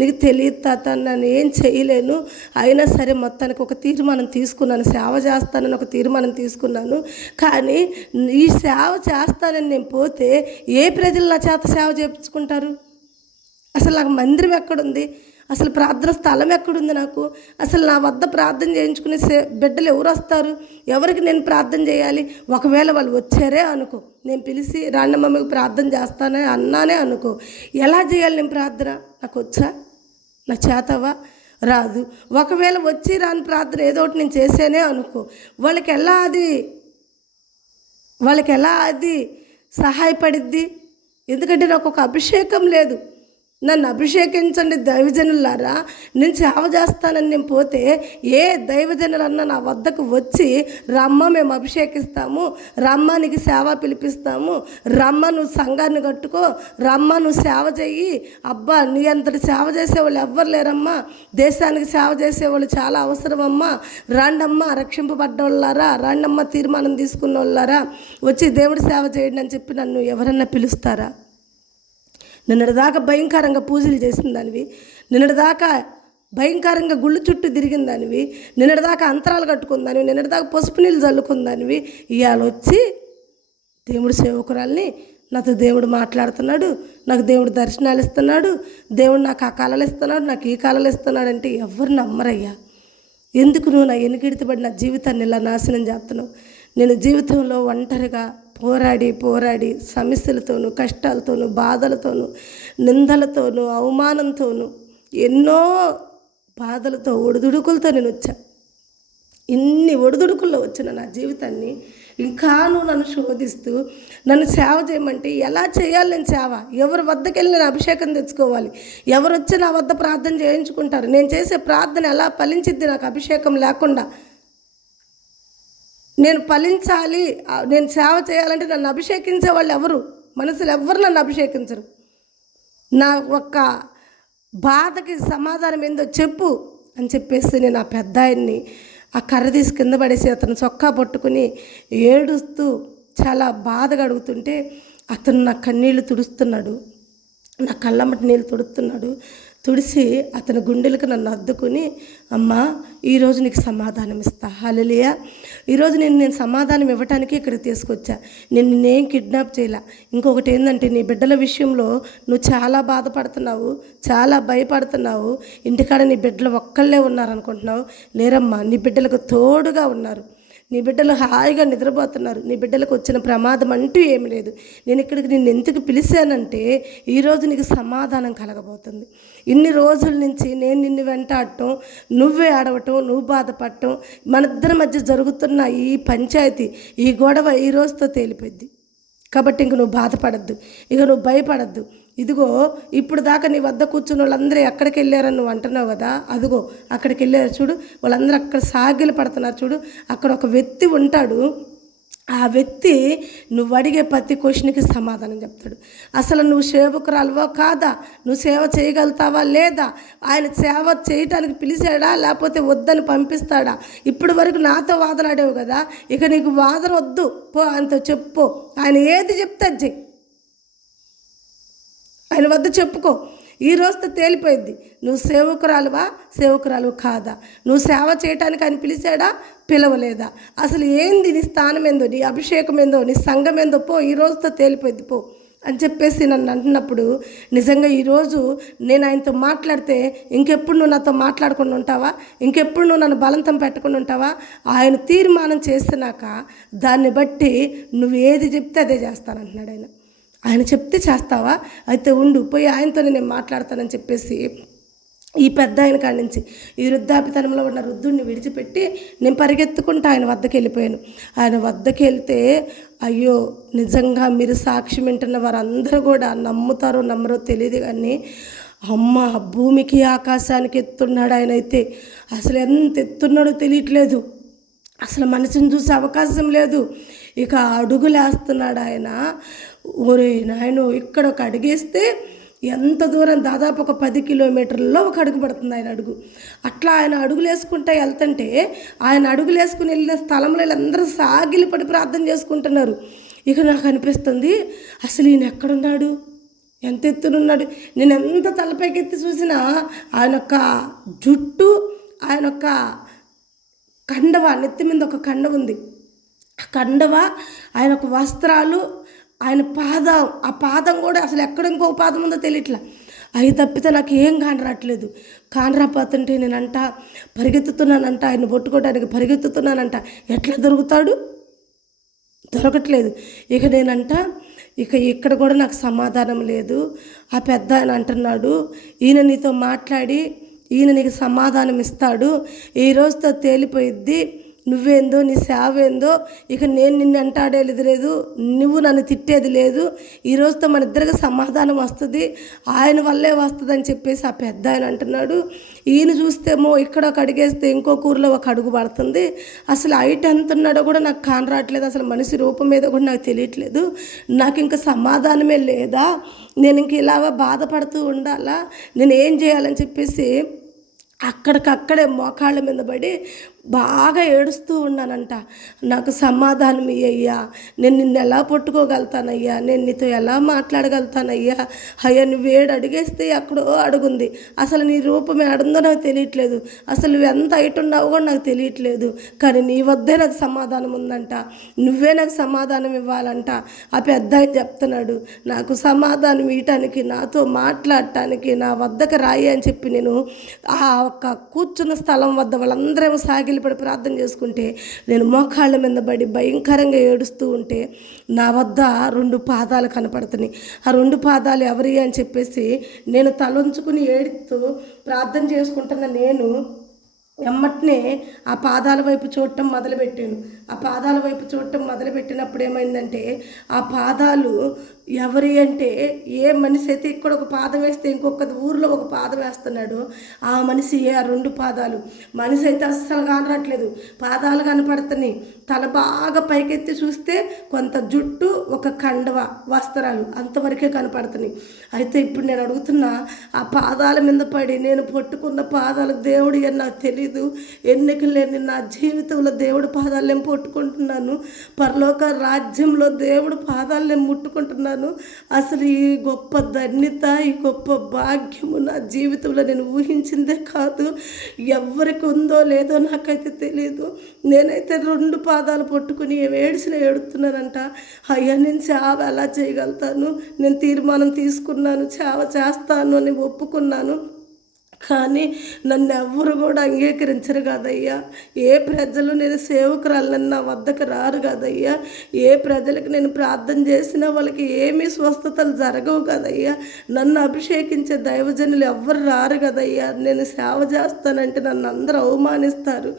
నీకు తెలియదు తాత, నన్ను ఏం చేయలేను. అయినా సరే మొత్తానికి ఒక తీర్మానం తీసుకున్నాను, సేవ చేస్తానని ఒక తీర్మానం తీసుకున్నాను. కానీ ఈ సేవ చేస్తానని నేను పోతే ఏ ప్రజలు నా చేత సేవ చేయించుకుంటారు? అసలు నాకు మందిరం ఎక్కడుంది, అసలు ప్రార్థన స్థలం ఎక్కడుంది, నాకు అసలు నా వద్ద ప్రార్థన చేయించుకునే బిడ్డలు ఎవరు వస్తారు, ఎవరికి నేను ప్రార్థన చేయాలి? ఒకవేళ వాళ్ళు వచ్చారే అనుకో, నేను పిలిచి రాండమ్మ మీకు ప్రార్థన చేస్తానే అన్నానే అనుకో, ఎలా చేయాలి నేను ప్రార్థన? నాకు వచ్చా, నా చేతవా? రాదు. ఒకవేళ వచ్చి రాని ప్రార్థన ఏదో ఒకటి నేను చేసేనే అనుకో, వాళ్ళకి ఎలా అది సహాయపడిద్ది? ఎందుకంటే నాకు ఒక అభిషేకం లేదు, నన్ను అభిషేకించండి దైవజనులారా, నేను సేవ చేస్తానని నేను పోతే ఏ దైవజనులన్నా నా వద్దకు వచ్చి రమ్మ మేము అభిషేకిస్తాము, రమ్మ నీకు సేవ పిలిపిస్తాము, రమ్మ నువ్వు సంఘాన్ని కట్టుకో, రమ్మ నువ్వు సేవ చెయ్యి, అబ్బా నీ అంతటి సేవ చేసేవాళ్ళు ఎవ్వరు లేరమ్మా, దేశానికి సేవ చేసేవాళ్ళు చాలా అవసరమమ్మా, రాండమ్మా రక్షింపబడ్డోళ్ళారా, రాండమ్మ తీర్మానం తీసుకున్న వాళ్ళారా వచ్చి దేవుడి సేవ చేయండి అని చెప్పి నన్ను ఎవరన్నా పిలుస్తారా? నిన్నటిదాకా భయంకరంగా పూజలు చేసిన దానివి, నిన్నటిదాకా భయంకరంగా గుళ్ళు చుట్టూ తిరిగిన దానివి, నిన్నటిదాకా అంతరాలు కట్టుకుందానివి, నిన్నటిదాకా పసుపు నీళ్ళు చల్లుకుందానివి, ఇవాళ వచ్చి దేవుడు సేవకురాల్ని, నాతో దేవుడు మాట్లాడుతున్నాడు, నాకు దేవుడు దర్శనాలు ఇస్తున్నాడు, దేవుడు నాకు ఆ కళలు ఇస్తున్నాడు, నాకు ఈ కళలు ఇస్తున్నాడు అంటే ఎవరు నమ్మరయ్యా. ఎందుకు నువ్వు నా ఎన్నికిడితబడి నా జీవితాన్ని ఇలా నాశనం చేస్తున్నావు? నేను జీవితంలో ఒంటరిగా పోరాడి సమస్యలతోనూ, కష్టాలతోనూ, బాధలతోనూ, నిందలతోనూ, అవమానంతోనూ, ఎన్నో బాధలతో, ఒడిదుడుకులతో నేను వచ్చా. ఇన్ని ఒడిదుడుకుల్లో వచ్చిన నా జీవితాన్ని ఇంకా నువ్వు నన్ను శోధిస్తూ నన్ను సేవ చేయమంటే ఎలా చేయాలి? నేను సేవ ఎవరి వద్దకు వెళ్ళి నేను అభిషేకం తెచ్చుకోవాలి? ఎవరు వచ్చి నా వద్ద ప్రార్థన చేయించుకుంటారు? నేను చేసే ప్రార్థన ఎలా ఫలించిద్ది నాకు అభిషేకం లేకుండా? నేను ఫలించాలి, నేను సేవ చేయాలంటే నన్ను అభిషేకించే వాళ్ళు ఎవరు? మనుషులు ఎవ్వరు నన్ను అభిషేకించరు. నా ఒక్క బాధకి సమాధానం ఏందో చెప్పు అని చెప్పేసి నేను ఆ పెద్ద ఆయన్ని ఆ కర్ర తీసి కింద పడేసి అతను చొక్కా పట్టుకుని ఏడుస్తూ చాలా బాధగా అడుగుతుంటే అతను నా కన్నీళ్ళు తుడుస్తున్నాడు, నా కళ్ళమ్మటి నీళ్ళు తుడుస్తున్నాడు. తుడిసి అతని గుండెలకు నన్ను అద్దుకుని, అమ్మా ఈరోజు నీకు సమాధానం ఇస్తా, హల్లెలూయా, ఈరోజు నేను సమాధానం ఇవ్వటానికి ఇక్కడికి తీసుకొచ్చా, నేనేం కిడ్నాప్ చేయలే. ఇంకొకటి ఏంటంటే నీ బిడ్డల విషయంలో నువ్వు చాలా బాధపడుతున్నావు, చాలా భయపడుతున్నావు, ఇంటికాడ నీ బిడ్డలు ఒక్కళ్ళే ఉన్నారనుకుంటున్నావు. లేరమ్మా, నీ బిడ్డలకు తోడుగా ఉన్నారు, నీ బిడ్డలు హాయిగా నిద్రపోతున్నారు, నీ బిడ్డలకు వచ్చిన ప్రమాదం అంటూ ఏమి లేదు. నేను ఇక్కడికి నిన్ను ఎందుకు పిలిచానంటే ఈరోజు నీకు సమాధానం కలగబోతుంది. ఇన్ని రోజుల నుంచి నేను నిన్ను వెంటాడటం, నువ్వే ఆడవటం, నువ్వు బాధపడటం, మన ఇద్దరి మధ్య జరుగుతున్న ఈ పంచాయతీ, ఈ గొడవ ఈ రోజుతో తేలిపోద్ది. కాబట్టి ఇంక నువ్వు బాధపడద్దు, ఇక నువ్వు భయపడద్దు. ఇదిగో ఇప్పుడు దాకా నీ వద్ద కూర్చున్న వాళ్ళందరూ ఎక్కడికి వెళ్ళారని నువ్వు అంటున్నావు కదా, అదిగో అక్కడికి వెళ్ళారు చూడు, వాళ్ళందరూ అక్కడ సాగిలు పడుతున్నారు చూడు, అక్కడ ఒక వ్యక్తి ఉంటాడు. ఆ వ్యక్తి నువ్వు అడిగే ప్రతి క్వశ్చన్కి సమాధానం చెప్తాడు. అసలు నువ్వు సేవకురాలువా కాదా, నువ్వు సేవ చేయగలుగుతావా లేదా, ఆయన సేవ చేయటానికి పిలిచాడా లేకపోతే వద్దని పంపిస్తాడా, ఇప్పటి వరకు నాతో వాదనాడేవు కదా, ఇక నీకు వాదన వద్దు, పో ఆయనతో చెప్పు, ఆయన ఏది చెప్తే అది చెయ్యి, ఆయన వద్ద చెప్పుకో. ఈ రోజుతో తేలిపోయింది నువ్వు సేవకురాలు కాదా, నువ్వు సేవ చేయటానికి ఆయన పిలిచాడా పిలవలేదా, అసలు ఏంది నీ స్థానం ఏందో, నీ అభిషేకం ఏందో, నీ సంఘం ఏందో, పో ఈ రోజుతో తేలిపోయింది పో అని చెప్పేసి నన్ను అంటున్నప్పుడు నిజంగా ఈరోజు నేను ఆయనతో మాట్లాడితే ఇంకెప్పుడు నువ్వు నాతో మాట్లాడకుండా ఉంటావా, ఇంకెప్పుడు నువ్వు నన్ను బలవంతం పెట్టకుండా ఉంటావా? ఆయన తీర్మానం చేసినాక దాన్ని బట్టి నువ్వు ఏది చెప్తే అదే చేస్తానంటున్నాడు ఆయన. ఆయన చెప్తే చేస్తావా, అయితే ఉండు, పోయి ఆయనతోనే నేను మాట్లాడతానని చెప్పేసి ఈ పెద్ద ఆయన కాడి నుంచి ఈ వృద్ధాపితనంలో ఉన్న వృద్ధుడిని విడిచిపెట్టి నేను పరిగెత్తుకుంటూ ఆయన వద్దకు వెళ్ళిపోయాను. ఆయన వద్దకు వెళ్తే అయ్యో నిజంగా మీరు సాక్ష్యం వింటున్న వారందరూ కూడా నమ్ముతారో నమ్మరో తెలియదు కానీ అమ్మ భూమికి ఆకాశానికి ఎత్తున్నాడు ఆయన. అయితే అసలు ఎంత ఎత్తున్నాడో తెలియట్లేదు, అసలు మనిషిని చూసే అవకాశం లేదు. ఇక అడుగులేస్తున్నాడు ఆయన. ఒరే నాయనో, ఇక్కడ ఒక అడుగేస్తే ఎంత దూరం, దాదాపు ఒక 10 కిలోమీటర్లలో ఒక అడుగు పడుతుంది ఆయన అడుగు. అట్లా ఆయన అడుగులు వేసుకుంటూ వెళ్తుంటే ఆయన అడుగులు వేసుకుని వెళ్ళిన స్థలంలో వీళ్ళందరూ సాగిలిపడి ప్రార్థన చేసుకుంటున్నారు. ఇక నాకు అనిపిస్తుంది అసలు ఈయన ఎక్కడున్నాడు, ఎంత ఎత్తునున్నాడు. నేను ఎంత తలపైకెత్తి చూసినా ఆయన యొక్క జుట్టు, ఆయన యొక్క కండవ, నెత్తి మీద ఒక కండవ ఉంది, ఆ కండవ, ఆయన యొక్క వస్త్రాలు, ఆయన పాదం, ఆ పాదం కూడా అసలు ఎక్కడ ఇంకో పాదం ఉందో తెలియట్లా. అవి తప్పితే నాకు ఏం కానరాట్లేదు. కానరాపోతుంటే నేనంట పరిగెత్తుతున్నానంట, ఆయన పట్టుకోవడానికి పరిగెత్తుతున్నానంట. ఎట్లా దొరుకుతాడు, దొరకట్లేదు. ఇక నేనంట ఇక ఇక్కడ కూడా నాకు సమాధానం లేదు. ఆ పెద్ద ఆయన అంటున్నాడు, ఈయన నీతో మాట్లాడి ఈయన నీకు సమాధానం ఇస్తాడు, ఈ రోజుతో తేలిపోయిద్ది, నువ్వేందో నీ సేవ ఏందో, ఇక నేను నిన్ను వెంటాడేది లేదు, నువ్వు నన్ను తిట్టేది లేదు, ఈ రోజుతో మన ఇద్దరికి సమాధానం వస్తుంది, ఆయన వల్లే వస్తుంది అని చెప్పేసి ఆ పెద్ద ఆయన అంటున్నాడు. ఈయన చూస్తేమో ఇక్కడ ఒక అడిగేస్తే ఇంకో ఊరిలో ఒక అడుగు పడుతుంది. అసలు హైట్ ఎంత ఉన్నాడో కూడా నాకు కానరాట్లేదు, అసలు మనిషి రూపం మీద కూడా నాకు తెలియట్లేదు, నాకు ఇంకా సమాధానమే లేదా, నేను ఇంక ఇలాగ బాధపడుతూ ఉండాలా, నేను ఏం చేయాలని చెప్పేసి అక్కడికక్కడే మోకాళ్ళ మీద పడి బాగా ఏడుస్తూ ఉన్నానంట. నాకు సమాధానం ఇయ్యయ్యా, నేను నిన్ను ఎలా పట్టుకోగలుగుతానయ్యా, నేను నీతో ఎలా మాట్లాడగలుగుతానయ్యా, అయ్యా నువ్వు ఏడు అడిగేస్తే ఎక్కడో అడుగుంది, అసలు నీ రూపం ఏడుందో నాకు తెలియట్లేదు, అసలు నువ్వు ఎంత హైట్ ఉన్నావో కూడా నాకు తెలియట్లేదు, కానీ నీ వద్దే నాకు సమాధానం ఉందంట, నువ్వే నాకు సమాధానం ఇవ్వాలంట. ఆ పెద్ద ఆయన చెప్తున్నాడు, నాకు సమాధానం ఇవ్వటానికి, నాతో మాట్లాడటానికి నా వద్దకు రాయి అని చెప్పి నేను ఆ ఒక్క కూర్చున్న స్థలం వద్ద వాళ్ళందరేమో సాగిలిపడి ప్రార్థన చేసుకుంటే నేను మోకాళ్ళ మీద పడి భయంకరంగా ఏడుస్తూ ఉంటే నా వద్ద 2 పాదాలు కనపడుతున్నాయి. ఆ 2 పాదాలు ఎవరి అని చెప్పేసి నేను తలొంచుకుని ఏడుస్తూ ప్రార్థన చేసుకుంటున్న నేను ఎమ్మటనే ఆ పాదాల వైపు చూడటం మొదలుపెట్టాను. ఆ పాదాల వైపు చూడటం మొదలుపెట్టినప్పుడు ఏమైందంటే, ఆ పాదాలు ఎవరి అంటే, ఏ మనిషి అయితే ఇక్కడ ఒక పాదం వేస్తే ఇంకొక ఊరిలో ఒక పాదం వేస్తున్నాడు, ఆ మనిషి ఆ 2 పాదాలు. మనిషి అయితే అస్సలు కనరాట్లేదు, పాదాలు కనపడుతున్నాయి. తల బాగా పైకెత్తి చూస్తే కొంత జుట్టు, ఒక కండవ వస్త్రాలు అంతవరకే కనపడుతున్నాయి. అయితే ఇప్పుడు నేను అడుగుతున్నా, ఆ పాదాల మీద పడి నేను పట్టుకున్న పాదాలు దేవుడు అని నాకు తెలియదు, ఎన్నిక లేని నా జీవితంలో దేవుడి పాదాలు నేను పట్టుకుంటున్నాను, పరలోక రాజ్యంలో దేవుడు పాదాలు నేను ముట్టుకుంటున్నాను. అసలు ఈ గొప్ప ధన్యత, ఈ గొప్ప భాగ్యము నా జీవితంలో నేను ఊహించిందే కాదు, ఎవరికి ఉందో లేదో నాకైతే తెలియదు. నేనైతే 2 పాదాలు పట్టుకుని ఏడుతున్నానంట. అయ్యా నేను సేవ ఎలా చేయగలుగుతాను, నేను తీర్మానం తీసుకున్నాను, సేవ చేస్తాను అని ఒప్పుకున్నాను, కానీ నన్ను ఎవ్వరు కూడా అంగీకరించరు కదయ్యా, ఏ ప్రజలు నేను సేవకురాలని నా వద్దకు రారు కదయ్యా, ఏ ప్రజలకు నేను ప్రార్థన చేసినా వాళ్ళకి ఏమీ స్వస్థతలు జరగవు కదయ్యా, నన్ను అభిషేకించే దైవజనులు ఎవ్వరు రారు కదయ్యా, నేను సేవ చేస్తానంటే నన్ను అందరూ అవమానిస్తారు,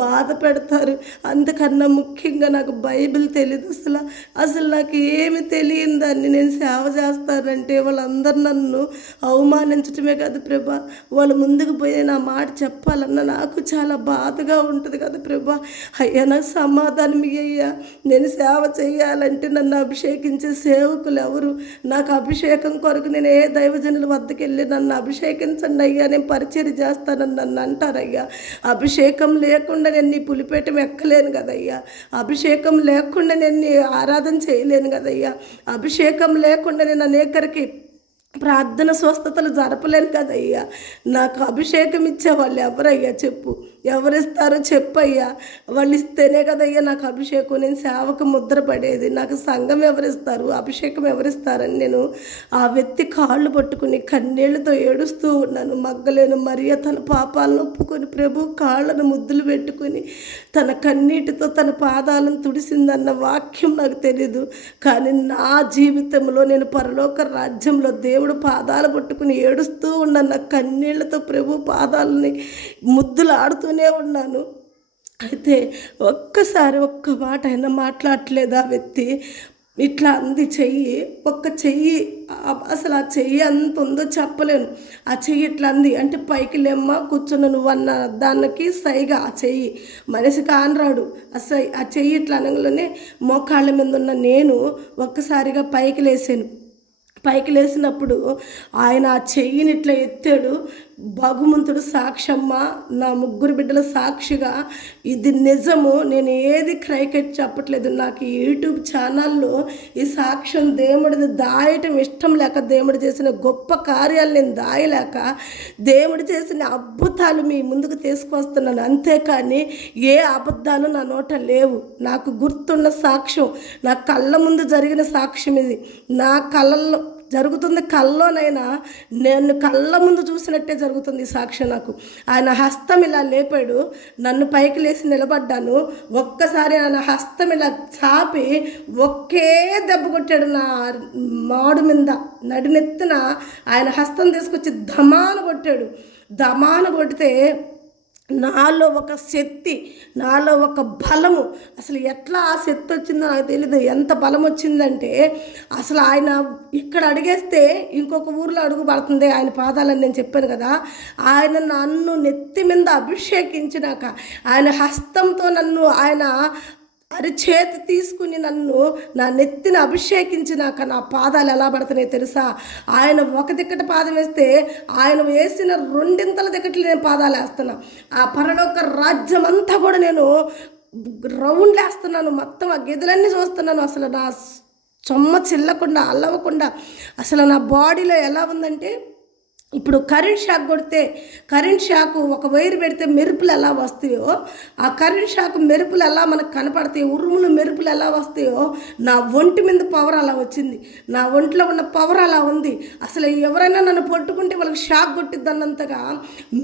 బాధ పెడతారు, అందుకన్నా ముఖ్యంగా నాకు బైబిల్ తెలియదు, అసలు నాకు ఏమి తెలియని దాన్ని నేను సేవ చేస్తానంటే వాళ్ళందరూ నన్ను అవమానించటమే కదా ప్రభా, వాళ్ళు ముందుకు పోయి నా మాట చెప్పాలన్నా నాకు చాలా బాధగా ఉంటుంది కదా ప్రభా. అయ్యా నాకు సమాధానం ఇయ్యయ్యా, నేను సేవ చేయాలంటే నన్ను అభిషేకించే సేవకులు ఎవరు, నాకు అభిషేకం కొరకు నేను ఏ దైవజనుల వద్దకు వెళ్ళి నన్ను అభిషేకించండి అయ్యా, నేను పరిచయం చేస్తానని నన్ను అంటారయ్యా. అభిషేకం లేకుండా నేను నీ పులిపేటం ఎక్కలేను కదయ్యా, అభిషేకం లేకుండా నేను నీ ఆరాధన చేయలేను కదయ్యా, అభిషేకం లేకుండా నేను అనేకరికి ప్రార్థన స్వస్థతలు జరపలేను కదయ్యా. నాకు అభిషేకం ఇచ్చే వాళ్ళు ఎవరయ్యా చెప్పు, ఎవరిస్తారో చెప్పయ్యా, వాళ్ళు ఇస్తేనే కదయ్యా నాకు అభిషేకం, నేను సేవకు ముద్ర పడేది, నాకు సంఘం ఎవరిస్తారు, అభిషేకం ఎవరిస్తారని నేను ఆ వ్యక్తి కాళ్ళు పట్టుకుని కన్నీళ్లతో ఏడుస్తూ ఉన్నాను. మగ్గలేను మరియ తన పాపాలను ఒప్పుకొని ప్రభు కాళ్ళను ముద్దులు పెట్టుకుని తన కన్నీటితో తన పాదాలను తుడిసిందన్న వాక్యం నాకు తెలీదు, కానీ నా జీవితంలో నేను పరలోక రాజ్యంలో దేవుడు పాదాలు పట్టుకుని ఏడుస్తూ ఉన్నాను, నా కన్నీళ్లతో ప్రభు పాదాలని ముద్దులు ఆడుతూనే ఉన్నాను. అయితే ఒక్క మాట అయినా మాట్లాడట్లేదు ఆ వ్యక్తి. ఇట్లా అంది చెయ్యి, ఒక్క చెయ్యి, అసలు ఆ చెయ్యి అంత ఉందో చెప్పలేను, ఆ చెయ్యి ఇట్లా అంది అంటే పైకి లేమ్మ కూర్చున్న నువ్వు అన్న దానికి సైగా ఆ చెయ్యి మనిషి కానరాడు, ఆ చెయ్యి ఇట్లా అనగానే మోకాళ్ళ మీద ఉన్న నేను ఒక్కసారిగా పైకి లేసినప్పుడు ఆయన ఆ చెయ్యిని ఇట్లా ఎత్తాడు. భగవంతుడు సాక్షమ్మ, నా 3 బిడ్డల సాక్షిగా ఇది నిజము, నేను ఏది క్రైకెట్ చెప్పట్లేదు, నాకు ఈ యూట్యూబ్ ఛానల్లో ఈ సాక్ష్యం దేవుడిని దాయటం ఇష్టం లేక, దేవుడు చేసిన గొప్ప కార్యాలు నేను దాయలేక, దేవుడు చేసిన అద్భుతాలు మీ ముందుకు తీసుకొస్తున్నాను, అంతేకాని ఏ అబద్ధాలు నా నోట లేవు. నాకు గుర్తున్న సాక్ష్యం, నా కళ్ళ ముందు జరిగిన సాక్ష్యం ఇది, నా కళ్ళల్లో జరుగుతుంది, కల్లోనైనా నేను కళ్ళ ముందు చూసినట్టే జరుగుతుంది ఈ సాక్ష్యం. నాకు ఆయన హస్తం ఇలా లేపాడు, నన్ను పైకి లేచి నిలబడ్డాను, ఒక్కసారి ఆయన హస్తం ఇలా చాపి ఒకే దెబ్బ కొట్టాడు నా మాడు మీద, నడినెత్తున ఆయన హస్తం తీసుకొచ్చి ధమాను కొట్టాడు. ధమాను కొడితే నాలో ఒక శక్తి, నాలో ఒక బలము. అసలు ఎట్లా ఆ శక్తి వచ్చిందో నాకు తెలీదు. ఎంత బలం వచ్చిందంటే అసలు ఆయన ఇక్కడ అడిగేస్తే ఇంకొక ఊర్లో అడుగు పడుతుంది ఆయన పాదాలని నేను చెప్పాను కదా. ఆయన నన్ను నెత్తి మీద అభిషేకించినాక, ఆయన హస్తంతో నన్ను ఆయన అరిచేతి తీసుకుని నన్ను నా నెత్తిని అభిషేకించినాక నా పాదాలు ఎలా పడుతున్నాయి తెలుసా? ఆయన ఒక దిక్కట పాదం వేస్తే ఆయన వేసిన రెండింతల దిక్కట్లు నేను పాదాలు వేస్తున్నా. ఆ పరలోక రాజ్యం అంతా కూడా నేను రౌండ్లు వేస్తున్నాను. మొత్తం ఆ గెదలన్నీ చూస్తున్నాను. అసలు నా చొమ్మ చిల్లకుండా అల్లవకుండా అసలు నా బాడీలో ఎలా ఉందంటే, ఇప్పుడు కరెంట్ షాక్ కొడితే కరెంట్ షాకు ఒక వైర్ పెడితే మెరుపులు ఎలా వస్తాయో, ఆ కరెంట్ షాక్ మెరుపులు ఎలా మనకు కనపడతాయో, ఉరుములు మెరుపులు ఎలా వస్తాయో, నా ఒంటి మీద పవర్ అలా వచ్చింది. నా ఒంట్లో ఉన్న పవర్ అలా ఉంది. అసలు ఎవరైనా నన్ను పట్టుకుంటే వాళ్ళకి షాక్ కొట్టిద్దన్నంతగా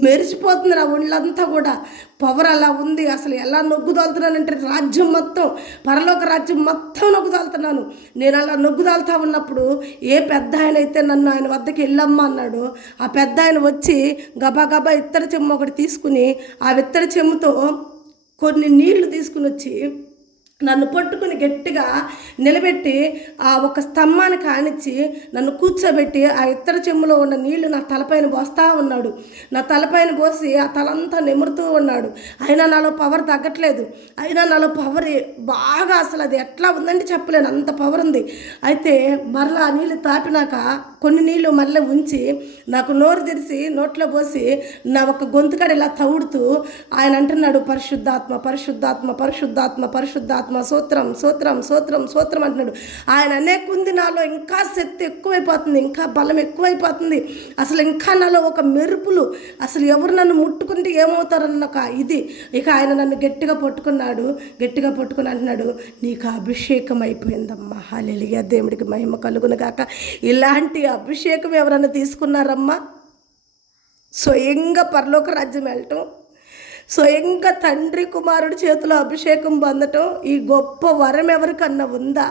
మెరిసిపోతుంది నా ఒళ్ళంతా కూడా. పవర్ అలా ఉంది. అసలు ఎలా నొగ్గుదాలుతున్నానంటే రాజ్యం మొత్తం, పరలోక రాజ్యం మొత్తం నొగ్గుదాలుతున్నాను. నేను అలా నొగ్గుదాలుతా ఉన్నప్పుడు ఏ పెద్ద ఆయన అయితే నన్ను ఆయన వద్దకు వెళ్ళమ్మా అన్నాడు, ఆ పెద్ద ఆయన వచ్చి గబా గబా ఇత్తడి చెమ్ము ఒకటి తీసుకుని ఆ ఇత్తడి చెమ్ముతో కొన్ని నీళ్లు తీసుకుని వచ్చి నన్ను పట్టుకుని గట్టిగా నిలబెట్టి ఆ ఒక స్తంభానికి ఆనిచ్చి నన్ను కూర్చోబెట్టి ఆ ఇత్తడి చెమ్ములో ఉన్న నీళ్లు నా తలపైన పోస్తూ ఉన్నాడు. నా తలపైన పోసి ఆ తలంతా నిమురుతూ ఉన్నాడు. అయినా నాలో పవర్ తగ్గట్లేదు. అయినా నాలో పవర్ బాగా అసలు అది ఎట్లా ఉందంటే చెప్పలేను, అంత పవర్ ఉంది. అయితే మరలా ఆ నీళ్ళు తాపినాక కొన్ని నీళ్ళు మళ్ళీ ఉంచి నాకు నోరు తెరిచి నోట్లో పోసి నా ఒక గొంతుకాడ ఇలా తవుడుతూ ఆయన అంటున్నాడు, పరిశుద్ధాత్మ పరిశుద్ధాత్మ పరిశుద్ధాత్మ పరిశుద్ధాత్మ, సూత్రం సూత్రం సూత్రం సూత్రం అంటున్నాడు. ఆయన అనేకుంది నాలో ఇంకా శక్తి ఎక్కువైపోతుంది, ఇంకా బలం ఎక్కువైపోతుంది. అసలు ఇంకా నాలో ఒక మెరుపులు, అసలు ఎవరు నన్ను ముట్టుకుంటే ఏమవుతారన్న ఒక ఇది. ఇక ఆయన నన్ను గట్టిగా పట్టుకున్నాడు. గట్టిగా పట్టుకుని అంటున్నాడు, నీకు అభిషేకం అయిపోయిందమ్మా. హల్లెలూయా, దేవుడికి మహిమ కలుగును గాక. ఇలాంటి అభిషేకం ఎవరన్నా తీసుకున్నారమ్మా? స్వయంగా పరలోక రాజ్యం వెళ్ళటం, స్వయంగా తండ్రి కుమారుడి చేతిలో అభిషేకం పొందటం, ఈ గొప్ప వరం ఎవరికన్నా ఉందా?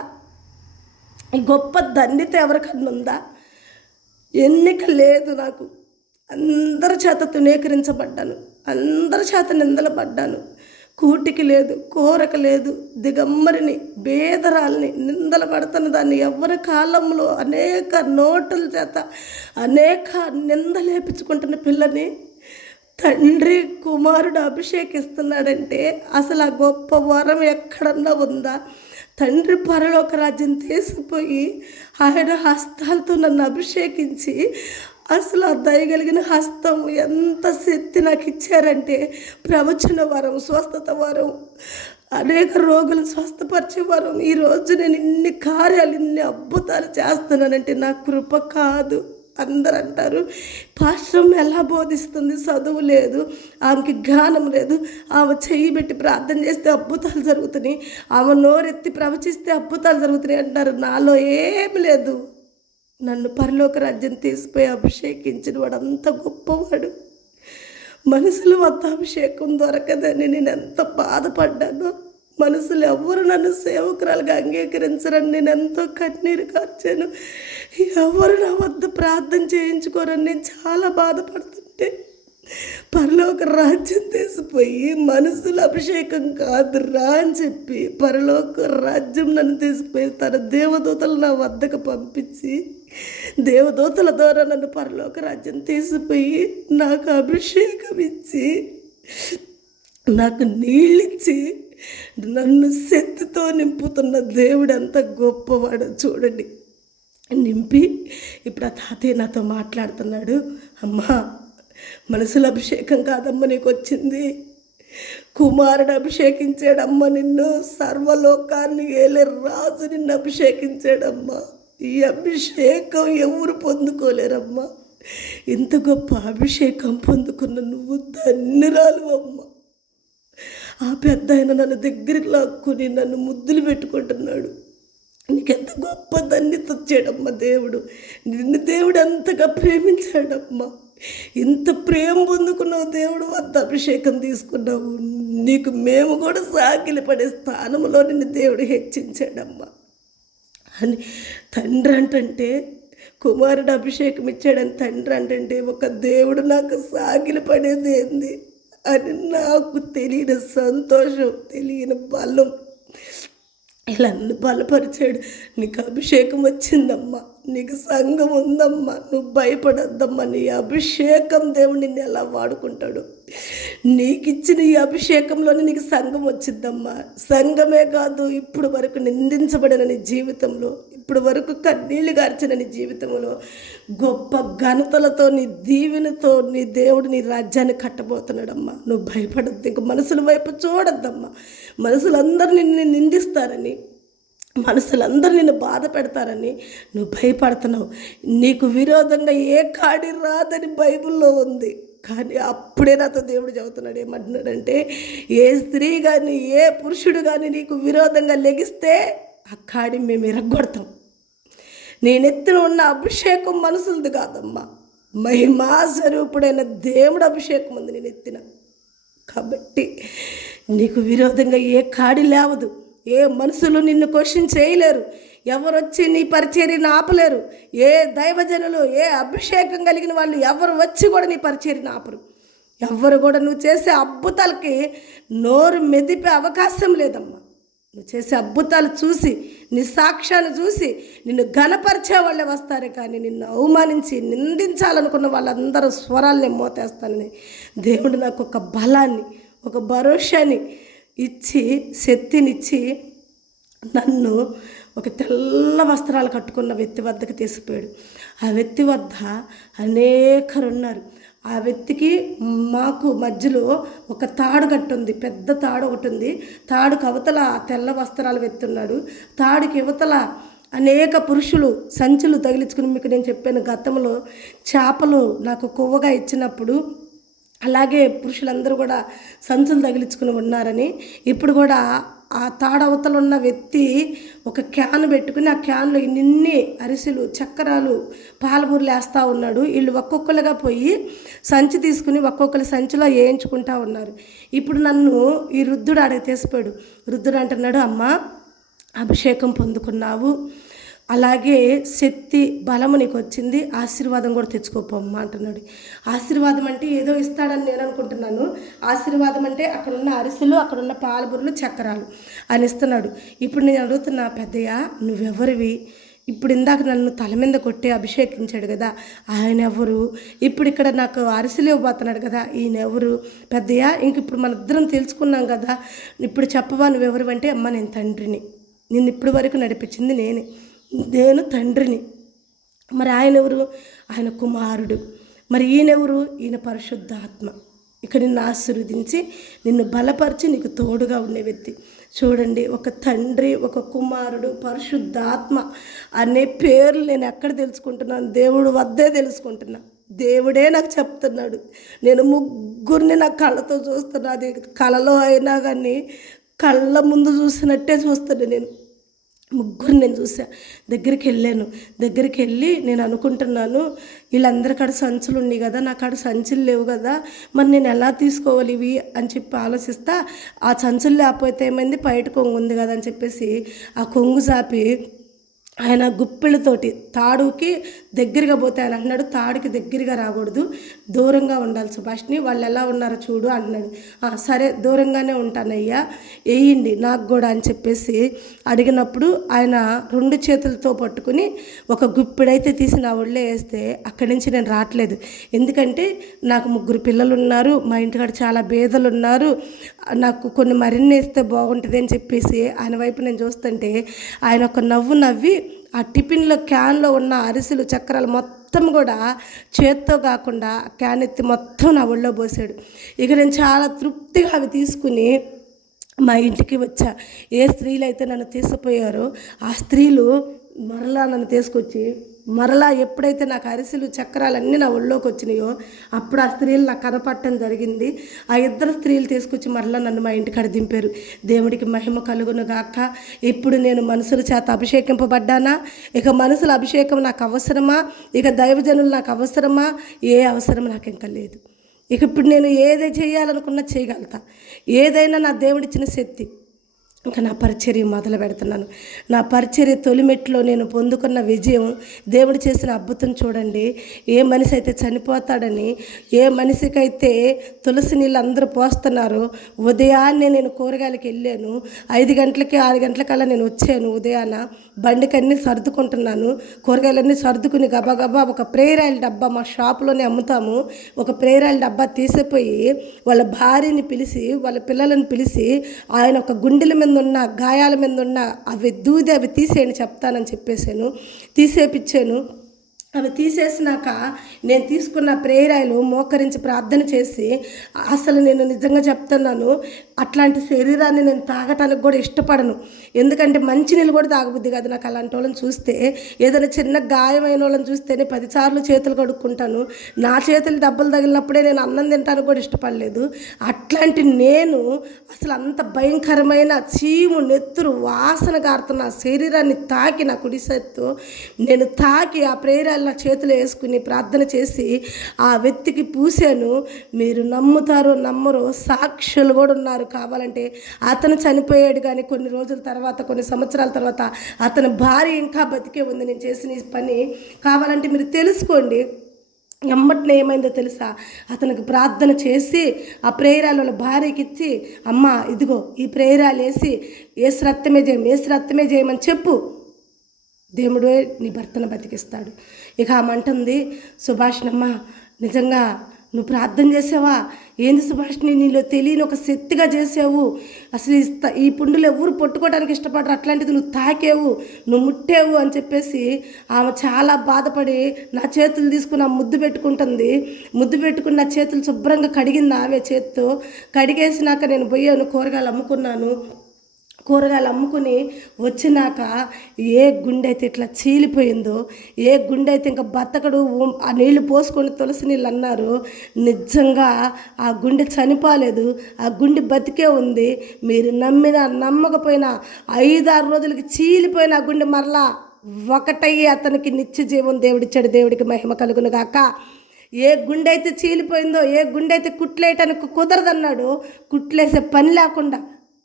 ఈ గొప్ప ధన్యత ఎవరికన్నా ఉందా? ఎన్నిక లేదు నాకు. అందరి చేత తునీకరించబడ్డాను, అందరి చేత నిందలు పడ్డాను. కూటికి లేదు, కోరక లేదు, దిగమ్మరిని, బేదరాల్ని, నిందలు పడుతున్న దాన్ని ఎవరి కాలంలో అనేక నోటుల చేత అనేక నిందలేపించుకుంటున్న పిల్లని తండ్రి కుమారుడు అభిషేకిస్తున్నాడంటే అసలు ఆ గొప్ప వరం ఎక్కడన్నా ఉందా? తండ్రి పరలోక రాజ్యం తీసుకుపోయి ఆయన హస్తాలతో నన్ను అభిషేకించి అసలు ఆ దయగలిగిన హస్తం ఎంత శక్తి నాకు ఇచ్చారంటే, ప్రవచన వరం, స్వస్థత వరం, అనేక రోగులను స్వస్థపరిచే వరం. ఈరోజు నేను ఇన్ని కార్యాలు, ఇన్ని అద్భుతాలు చేస్తున్నానంటే నా కృప కాదు. అందరు అంటారు, పాశ్రం ఎలా బోధిస్తుంది, చదువు లేదు, ఆమెకి జ్ఞానం లేదు, ఆమె చెయ్యి పెట్టి ప్రార్థన చేస్తే అద్భుతాలు జరుగుతున్నాయి, ఆమె నోరెత్తి ప్రవచిస్తే అద్భుతాలు జరుగుతున్నాయి అంటారు. నాలో ఏమి లేదు. నన్ను పరలోక రాజ్యం తీసిపోయి అభిషేకించిన వాడు అంత గొప్పవాడు. మనసులో అంత అభిషేకం దొరకదని నేను ఎంత బాధపడ్డానో, మనసులు ఎవరు నన్ను సేవకురాలుగా అంగీకరించరని నేను ఎంతో కన్నీరు కార్చాను. ఎవరు నా వద్ద ప్రార్థన చేయించుకోరని నేను చాలా బాధపడుతుంటే, పరలోక రాజ్యం తీసిపోయి మనసుల అభిషేకం కాదురా అని చెప్పి పరలోక రాజ్యం నన్ను తీసుకుపోయి తన దేవదూతలు నా వద్దకు పంపించి, దేవదూతల ద్వారా నన్ను పరలోక రాజ్యం తీసిపోయి నాకు అభిషేకం ఇచ్చి, నాకు నీళ్ళిచ్చి, నన్ను శక్తితో నింపుతున్న దేవుడు ఎంత గొప్పవాడో చూడండి. నింపి ఇప్పుడు ఆ తాతయ్య నాతో మాట్లాడుతున్నాడు, అమ్మా మనసుల అభిషేకం కాదమ్మ నీకు వచ్చింది, కుమారుడు అభిషేకించాడమ్మ నిన్ను, సర్వలోకాన్ని ఏలే రాజు నిన్ను అభిషేకించాడమ్మా. ఈ అభిషేకం ఎవరు పొందుకోలేరమ్మా. ఇంత గొప్ప అభిషేకం పొందుకున్న నువ్వు ధన్యురాలు అమ్మ. ఆ పెద్ద ఆయన నన్ను దగ్గరికి లాక్కుని నన్ను ముద్దులు పెట్టుకుంటున్నాడు. నీకెంత గొప్ప ధన్యత వచ్చాడమ్మా దేవుడు, నిన్ను దేవుడు అంతగా ప్రేమించాడమ్మా. ఇంత ప్రేమ పొందుకున్నావు, దేవుడు వద్ద అభిషేకం తీసుకున్నావు, నీకు మేము కూడా సాకిలి పడే స్థానంలో నిన్ను దేవుడు హెచ్చించాడమ్మా అని తండ్రి అంటే, కుమారుడు అభిషేకం ఇచ్చాడని తండ్రి అంటే, ఒక దేవుడు నాకు సాగిలి పడేది ఏంది అని నాకు తెలియని సంతోషం, తెలియని బలం ఇలా నన్ను బలపరిచాడు. నీకు అభిషేకం వచ్చిందమ్మా, నీకు సంఘం ఉందమ్మా, నువ్వు భయపడొద్దమ్మా, నీ అభిషేకం దేవుడు నిన్ను ఎలా వాడుకుంటాడు. నీకు ఇచ్చిన ఈ అభిషేకంలోనే నీకు సంఘం వచ్చిందమ్మా. సంఘమే కాదు, ఇప్పుడు వరకు నిందించబడిన నీ జీవితంలో, ఇప్పుడు వరకు కన్నీళ్లు గార్చిన నీ జీవితంలో గొప్ప ఘనతలతో, నీ దీవెనతో నీ దేవుడు నీ రాజ్యాన్ని కట్టబోతున్నాడమ్మా. నువ్వు భయపడద్దు, ఇంక మనుషుల వైపు చూడొద్దమ్మా. మనుషులందరూ నిన్ను నిందిస్తారని, మనుషులందరూ నిన్ను బాధ పెడతారని నువ్వు భయపడుతున్నావు. నీకు విరోధంగా ఏ కాడి రాదని బైబిల్లో ఉంది. కానీ అప్పుడే నాతో దేవుడు చెబుతున్నాడు, ఏమంటున్నాడంటే, ఏ స్త్రీ కానీ ఏ పురుషుడు కానీ నీకు విరోధంగా లెగిస్తే ఆ కాడి మేము ఎరగొడతాం. నేనెత్తిన ఉన్న అభిషేకం మనుషులది కాదమ్మా, మహిమా స్వరూపుడైన దేవుడు అభిషేకం ఉంది నేను ఎత్తిన. కాబట్టి నీకు విరోధంగా ఏ కాడి లేవదు, ఏ మనుషులు నిన్ను క్వశ్చన్ చేయలేరు, ఎవరు వచ్చి నీ పరిచర్యను ఆపలేరు. ఏ దైవజనులు, ఏ అభిషేకం కలిగిన వాళ్ళు ఎవరు వచ్చి కూడా నీ పరిచర్యను ఆపరు. ఎవరు కూడా నువ్వు చేసే అద్భుతాలకి నోరు మెదిపే అవకాశం లేదమ్మా. నువ్వు చేసే అద్భుతాలు చూసి, నీ సాక్ష్యాన్ని చూసి నిన్ను ఘనపరిచే వాళ్ళే వస్తారే కానీ నిన్ను అవమానించి నిందించాలనుకున్న వాళ్ళందరూ స్వరాల్ని మోతేస్తానని దేవుడు నాకు ఒక బలాన్ని, ఒక భరోసాని ఇచ్చి, శక్తినిచ్చి నన్ను ఒక తెల్ల వస్త్రాలు కట్టుకున్న వ్యక్తి వద్దకు తీసుకుపోయాడు. ఆ వ్యక్తి వద్ద అనేకరు ఉన్నారు. ఆ వ్యక్తికి మాకు మధ్యలో ఒక తాడు కట్టుంది, పెద్ద తాడు ఒకటి ఉంది. తాడుకు అవతల తెల్ల వస్త్రాలు వెత్తున్నాడు. తాడుకి యువతల అనేక పురుషులు సంచులు తగిలించుకుని, మీకు నేను చెప్పాను గతంలో చేపలు నాకు కొవ్వగా ఇచ్చినప్పుడు అలాగే పురుషులందరూ కూడా సంచులు తగిలించుకుని ఉన్నారని, ఇప్పుడు కూడా ఆ తాడవతలు ఉన్న వ్యక్తి ఒక క్యాన్ పెట్టుకుని ఆ క్యాన్లో ఇన్ని అరిసెలు, చక్కెరాలు, పాలబూరలు వేస్తూ ఉన్నాడు. వీళ్ళు ఒక్కొక్కరుగా పోయి సంచి తీసుకుని ఒక్కొక్కరి సంచిలో వేయించుకుంటా ఉన్నారు. ఇప్పుడు నన్ను ఈ వృద్ధుడు ఆడికి తీసిపోయాడు. వృద్ధుడు అంటున్నాడు, అమ్మ అభిషేకం పొందుకున్నావు, అలాగే శక్తి బలము నీకు వచ్చింది, ఆశీర్వాదం కూడా తెచ్చుకోపోమ్మా అంటున్నాడు. ఆశీర్వాదం అంటే ఏదో ఇస్తాడని నేను అనుకుంటున్నాను. ఆశీర్వాదం అంటే అక్కడున్న అరిసెలు, అక్కడున్న పాలబుర్రలు, చక్కెరాలు అని ఇస్తున్నాడు. ఇప్పుడు నేను అడుగుతున్నా, పెద్దయ్య నువ్వెవరివి? ఇప్పుడు ఇందాక నన్ను తల మీద కొట్టి అభిషేకించాడు కదా, ఆయన ఎవరు? ఇప్పుడు ఇక్కడ నాకు అరిసెలు ఇవ్వబోతున్నాడు కదా, ఈయన ఎవరు? పెద్దయ్య ఇంక ఇప్పుడు మన ఇద్దరం తెలుసుకున్నాం కదా, ఇప్పుడు చెప్పవా నువ్వెవరు అంటే, అమ్మ నేను తండ్రిని, నిన్ను ఇప్పటి వరకు నడిపించింది నేను తండ్రిని. మరి ఆయన ఎవరు? ఆయన కుమారుడు. మరి ఈయనెవరు? ఈయన పరిశుద్ధాత్మ. ఇక నిన్ను ఆశీర్వదించి నిన్ను బలపరిచి నీకు తోడుగా ఉండే వ్యక్తి. చూడండి, ఒక తండ్రి, ఒక కుమారుడు, పరిశుద్ధాత్మ అనే పేర్లు నేను ఎక్కడ తెలుసుకుంటున్నాను? దేవుడు వద్దే తెలుసుకుంటున్నా. దేవుడే నాకు చెప్తున్నాడు. నేను ముగ్గురిని నా కళ్ళతో చూస్తున్నా. అది కళలో అయినా కానీ కళ్ళ ముందు చూసినట్టే చూస్తాను. నేను ముగ్గురు నేను చూసా. దగ్గరికి వెళ్ళి నేను అనుకుంటున్నాను, వీళ్ళందరి కాడ సంచులు ఉన్నాయి కదా, నా కాడ సంచులు లేవు కదా, మరి నేను ఎలా తీసుకోవాలి ఇవి అని చెప్పి ఆలోచిస్తా. ఆ సంచులు లేకపోతే ఏమైంది, బయట కొంగు ఉంది కదా అని చెప్పేసి ఆ కొంగు చాపి ఆయన గుప్పిళ్ళతోటి తాడుకి దగ్గరగా పోతే ఆయన అంటున్నాడు, తాడుకి దగ్గరగా రాకూడదు, దూరంగా ఉండాలి సుభాష్ని, వాళ్ళు ఎలా ఉన్నారో చూడు అంటున్నాడు. సరే దూరంగానే ఉంటానయ్యా, వేయండి నాకు కూడా అని చెప్పేసి అడిగినప్పుడు ఆయన 2 చేతులతో పట్టుకుని ఒక గుప్పిడైతే తీసి నా ఒళ్ళే వేస్తే అక్కడి నుంచి నేను రావట్లేదు. ఎందుకంటే నాకు 3 పిల్లలు ఉన్నారు, మా ఇంటికాడ చాలా బేదలు ఉన్నారు, నాకు కొన్ని మరిన్ని వేస్తే బాగుంటుంది అని చెప్పేసి ఆయన వైపు నేను చూస్తుంటే ఆయన ఒక నవ్వు నవ్వి ఆ టిఫిన్లో క్యాన్లో ఉన్న అరిసెలు, చక్రాలు మొత్తం కూడా చేత్తో కాకుండా క్యాన్ ఎత్తి మొత్తం నా ఒళ్ళో పోసాడు. ఇక నేను చాలా తృప్తిగా అవి తీసుకుని మా ఇంటికి వచ్చా. ఏ స్త్రీలు అయితే నన్ను తీసుకుపోయారో ఆ స్త్రీలు మరలా నన్ను తీసుకొచ్చి మరలా ఎప్పుడైతే నాకు అరిసెలు, చక్రాలన్నీ నా ఒళ్ళోకి వచ్చినాయో అప్పుడు ఆ స్త్రీలు నాకు కనపడటం జరిగింది. ఆ 2 స్త్రీలు తీసుకొచ్చి మరలా నన్ను మా ఇంటికాడ దింపారు. దేవుడికి మహిమ కలుగును గాక. ఇప్పుడు నేను మనుషుల చేత అభిషేకింపబడ్డానా? ఇక మనుషుల అభిషేకం నాకు అవసరమా? ఇక దైవజనులు నాకు అవసరమా? ఏ అవసరం నాకు ఇంకా లేదు. ఇక ఇప్పుడు నేను ఏదైతే చేయాలనుకున్నా చేయగలుగుతా. ఏదైనా నా దేవుడిచ్చిన శక్తి. ఇంకా నా పరిచర్య మొదలు పెడుతున్నాను. నా పరిచర్య తొలిమెట్లో నేను పొందుకున్న విజయం, దేవుడు చేసిన అద్భుతం చూడండి. ఏ మనిషి అయితే చనిపోతాడని, ఏ మనిషికైతే తులసి నీళ్ళు అందరూ పోస్తున్నారో, ఉదయాన్నే నేను కూరగాయలకి వెళ్ళాను. 5 గంటలకి 6 గంటలకల్లా నేను వచ్చాను. ఉదయాన బండికి అన్నీ సర్దుకుంటున్నాను. కూరగాయలన్నీ సర్దుకుని గబగబా ఒక ప్రేయర్ ఆయిల్ డబ్బా, మా షాప్లోనే అమ్ముతాము, ఒక ప్రేయర్ ఆయిల్ డబ్బా తీసిపోయి వాళ్ళ భార్యని పిలిచి, వాళ్ళ పిల్లలను పిలిచి, ఆయన ఒక గుండెల మీద ఉన్న గాయాల మీద ఉన్న అవి తీసేయని చెప్తానని చెప్పేశాను. తీసేపిచ్చాను. అవి తీసేసినాక నేను తీసుకున్న ప్రేయర్ ఆయిల్ మోకరించి ప్రార్థన చేసి, అసలు నేను నిజంగా చెప్తున్నాను, అట్లాంటి శరీరాన్ని నేను తాగటానికి కూడా ఇష్టపడను. ఎందుకంటే మంచినీళ్ళు కూడా తాగబుద్ది కాదు నాకు. అలాంటి వాళ్ళని చూస్తే, ఏదైనా చిన్న గాయమైన వాళ్ళని చూస్తేనే 10 సార్లు చేతులు కడుక్కుంటాను. నా చేతులు దెబ్బలు తగిలినప్పుడే నేను అన్నం తినడానికి కూడా ఇష్టపడలేదు. అట్లాంటి నేను అసలు అంత భయంకరమైన చీము, నెత్తురు, వాసన గారుతున్న శరీరాన్ని తాకి, నా కుడి చేత్తో నేను తాకి ఆ ప్రేయర్ నా చేతులు వేసుకుని ప్రార్థన చేసి ఆ వ్యక్తికి పూసాను. మీరు నమ్ముతారో నమ్మరో, సాక్షులు కూడా ఉన్నారు. కావాలంటే అతను చనిపోయాడు, కానీ కొన్ని రోజుల తర్వాత, కొన్ని సంవత్సరాల తర్వాత అతని భార్య ఇంకా బతికే ఉంది నేను చేసిన ఈ పని. కావాలంటే మీరు తెలుసుకోండి. ఎమ్మటినే ఏమైందో తెలుసా? అతనికి ప్రార్థన చేసి ఆ ప్రేయరాలు వాళ్ళ భార్యకి ఇచ్చి, అమ్మ ఇదిగో ఈ ప్రేయరాలు వేసి ఏసు రక్తమే చేయమని చెప్పు, దేవుడే నీ భర్తను బతికిస్తాడు. ఇక ఆమె అంటుంది, సుభాష్నమ్మ నిజంగా నువ్వు ప్రార్థన చేసావా? ఏంది సుభాష్ని, నీలో తెలియని ఒక శక్తిగా చేసావు. అసలు ఈ పుండులు ఎవరు పట్టుకోవడానికి ఇష్టపడరు, అట్లాంటిది నువ్వు తాకేవు, నువ్వు ముట్టావు అని చెప్పేసి ఆమె చాలా బాధపడి నా చేతులు తీసుకుని ముద్దు పెట్టుకుంటుంది. ముద్దు పెట్టుకుని నా చేతులు శుభ్రంగా కడిగింది ఆమె చేత్తో. కడిగేసినాక నేను పోయాను, కూరగాయలు అమ్ముకుని వచ్చినాక ఏ గుండె అయితే ఇట్లా చీలిపోయిందో, ఏ గుండె అయితే ఇంకా బతకడు, ఆ నీళ్లు పోసుకొని తులసి నీళ్ళు అన్నారు, నిజంగా ఆ గుండె చనిపోలేదు, ఆ గుండె బతికే ఉంది. మీరు నమ్మకపోయినా 5-6 రోజులకి చీలిపోయిన ఆ గుండె మరలా ఒకటయ్యి అతనికి నిత్య జీవం దేవుడిచ్చాడు. దేవుడికి మహిమ కలుగును గాక. ఏ గుండె అయితే చీలిపోయిందో, ఏ గుండె అయితే కుట్లేయటానికి కుదరదన్నాడు, కుట్లేసే పని లేకుండా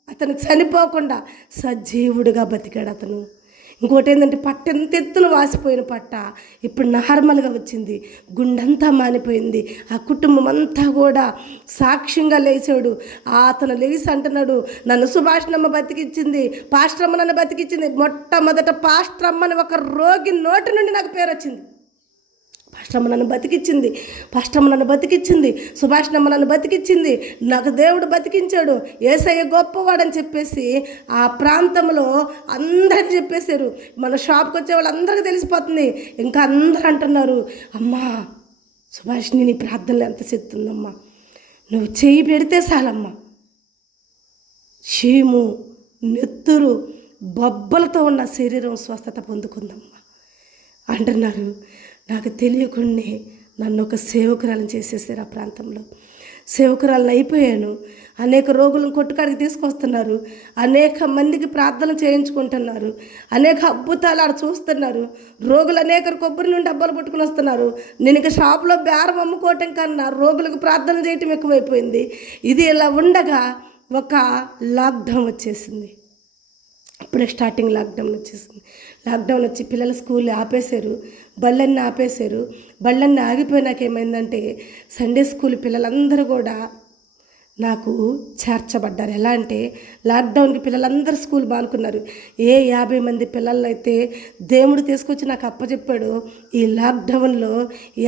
అతను చనిపోకుండా సజీవుడిగా బతికాడు అతను. ఇంకోటి ఏంటంటే, పట్ట ఎంత ఎత్తున వాసిపోయిన పట్ట ఇప్పుడు నార్మల్గా వచ్చింది, గుండెంతా మానిపోయింది. ఆ కుటుంబం అంతా కూడా సాక్ష్యంగా లేచాడు. అతను లేచి అంటున్నాడు, నన్ను సుభాషణమ్మ బతికిచ్చింది, పాస్టరమ్మ నన్ను బతికిచ్చింది. మొట్టమొదట పాస్టరమ్మని ఒక రోగి నోటి నుండి నాకు పేరు వచ్చింది. పాస్టరమ్మ నన్ను బతికిచ్చింది, సుభాషణమ్మ నన్ను బతికిచ్చింది, నాకు దేవుడు బతికించాడు, యేసయ్య గొప్పవాడని చెప్పేసి ఆ ప్రాంతంలో అందరికి చెప్పేశారు. మన షాప్కి వచ్చే వాళ్ళందరికీ తెలిసిపోతుంది. ఇంకా అందరూ అంటున్నారు, అమ్మా సుభాషిణి నీ ప్రార్థనలు ఎంత శక్తి ఉందమ్మా, నువ్వు చేయి పెడితే చాలమ్మా, చీము, నెత్తురు, బొబ్బలతో ఉన్న శరీరం స్వస్థత పొందుకుందమ్మా అంటున్నారు. నాకు తెలియకుండా నన్ను ఒక సేవకురాలను చేసేసారు. ఆ ప్రాంతంలో సేవకురాలను అయిపోయాను. అనేక రోగులను కొట్టుకాడికి తీసుకొస్తున్నారు, అనేక మందికి ప్రార్థన చేయించుకుంటున్నారు, అనేక అద్భుతాలు ఆడ చూస్తున్నారు. రోగులు అనేక కొబ్బరి నుండి డబ్బాలు పట్టుకుని వస్తున్నారు. నేను ఇక షాప్లో బేరం అమ్ముకోవటం కన్నా రోగులకు ప్రార్థన చేయటం ఎక్కువైపోయింది. ఇది ఇలా ఉండగా ఒక లాక్డౌన్ వచ్చేసింది. ఇప్పుడే స్టార్టింగ్ లాక్డౌన్ వచ్చేసింది. లాక్డౌన్ వచ్చి పిల్లల స్కూల్ ఆపేశారు, బళ్ళన్నీ ఆపేశారు. బళ్ళన్నీ ఆగిపోయినాక ఏమైందంటే, సండే స్కూల్ పిల్లలందరూ కూడా నాకు చేర్చబడ్డారు. ఎలా అంటే, లాక్డౌన్కి పిల్లలందరూ స్కూల్ మానుకున్నారు. 50 మంది పిల్లలు అయితే దేవుడు తీసుకొచ్చి నాకు అప్పచెప్పాడు. ఈ లాక్డౌన్లో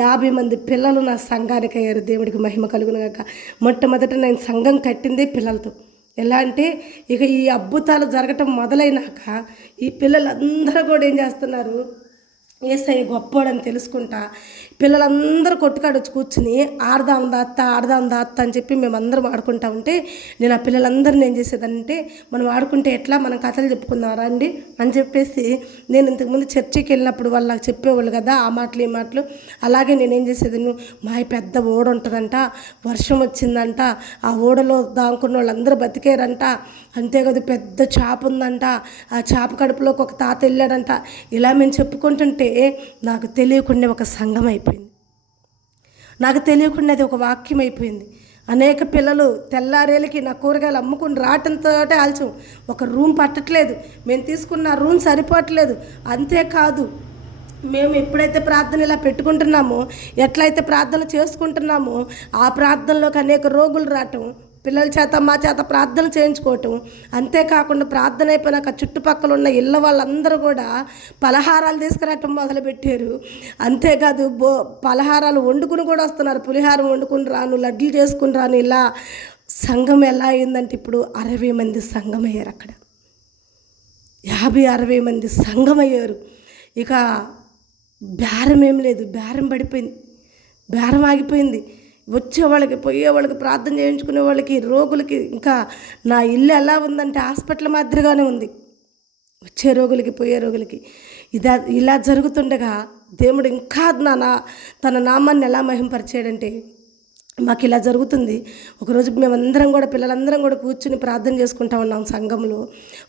50 మంది పిల్లలు నా సంఘానికి అయ్యారు. దేవుడికి మహిమ కలుగును గాక. మొట్టమొదట నేను సంఘం కట్టిందే పిల్లలతో. ఎలా అంటే, ఇక ఈ అద్భుతాలు జరగటం మొదలైనాక ఈ పిల్లలందరూ కూడా ఏం చేస్తున్నారు, యేసయ్య గొప్పోడని తెలుసుకుంటా పిల్లలందరూ కొట్టుకాడొచ్చి కూర్చుని ఆడదాం దాత్త అని చెప్పి మేమందరం ఆడుకుంటా ఉంటే, నేను ఆ పిల్లలందరినీ ఏం చేసేదానంటే, మనం ఆడుకుంటే ఎట్లా, మనం కథలు చెప్పుకుందాం రండి అని చెప్పేసి, నేను ఇంతకుముందు చర్చికి వెళ్ళినప్పుడు వాళ్ళు నాకు చెప్పేవాళ్ళు కదా ఆ మాటలు ఈ మాటలు. అలాగే నేనేం చేసేదాన్ని, మా పెద్ద ఓడ ఉంటుందంట, వర్షం వచ్చిందంట, ఆ ఓడలో దాంకున్న వాళ్ళందరూ బతికారంట, అంతేకాదు పెద్ద చేప ఉందంట, ఆ చేప కడుపులోకి ఒక తాత వెళ్ళాడంట. ఇలా మేము చెప్పుకుంటుంటే నాకు తెలియకుండా ఒక సంఘం అయిపోయింది. నాకు తెలియకుండా అది ఒక వాక్యం అయిపోయింది. అనేక పిల్లలు తెల్లారేలకి నా కూరగాయలు అమ్ముకుని రావటంతో ఆలస్యం, ఒక రూమ్ పట్టట్లేదు, మేము తీసుకున్న రూమ్ సరిపోవట్లేదు. అంతేకాదు, మేము ఎప్పుడైతే ప్రార్థన ఇలా పెట్టుకుంటున్నామో, ఎట్లయితే ప్రార్థన చేసుకుంటున్నామో, ఆ ప్రార్థనలోకి అనేక రోగులు రావటం, పిల్లల చేత మా చేత ప్రార్థన చేయించుకోవటం. అంతేకాకుండా ప్రార్థన అయిపోయినాక చుట్టుపక్కల ఉన్న ఇళ్ళ వాళ్ళందరూ కూడా పలహారాలు తీసుకురావటం మొదలుపెట్టారు. అంతేకాదు, పలహారాలు వండుకుని కూడా వస్తున్నారు. పులిహారం వండుకుని రాను, లడ్లు చేసుకుని రాను. ఇలా సంఘం ఎలా అయిందంటే ఇప్పుడు 60 మంది సంఘం అయ్యారు. అక్కడ 50-60 మంది సంఘం అయ్యారు. ఇక బేరం ఏం లేదు, బేరం పడిపోయింది, బేరం ఆగిపోయింది. వచ్చేవాళ్ళకి పోయేవాళ్ళకి ప్రార్థన చేయించుకునే వాళ్ళకి రోగులకి, ఇంకా నా ఇల్లు ఎలా ఉందంటే హాస్పిటల్ మాదిరిగానే ఉంది. వచ్చే రోగులకి పోయే రోగులకి ఇలా జరుగుతుండగా దేవుడు ఇంకా తన నామాన్ని ఎలా మహింపరిచాడంటే, మాకు ఇలా జరుగుతుంది. ఒకరోజు మేమందరం కూడా పిల్లలందరం కూడా కూర్చుని ప్రార్థన చేసుకుంటా ఉన్నాం సంఘంలో.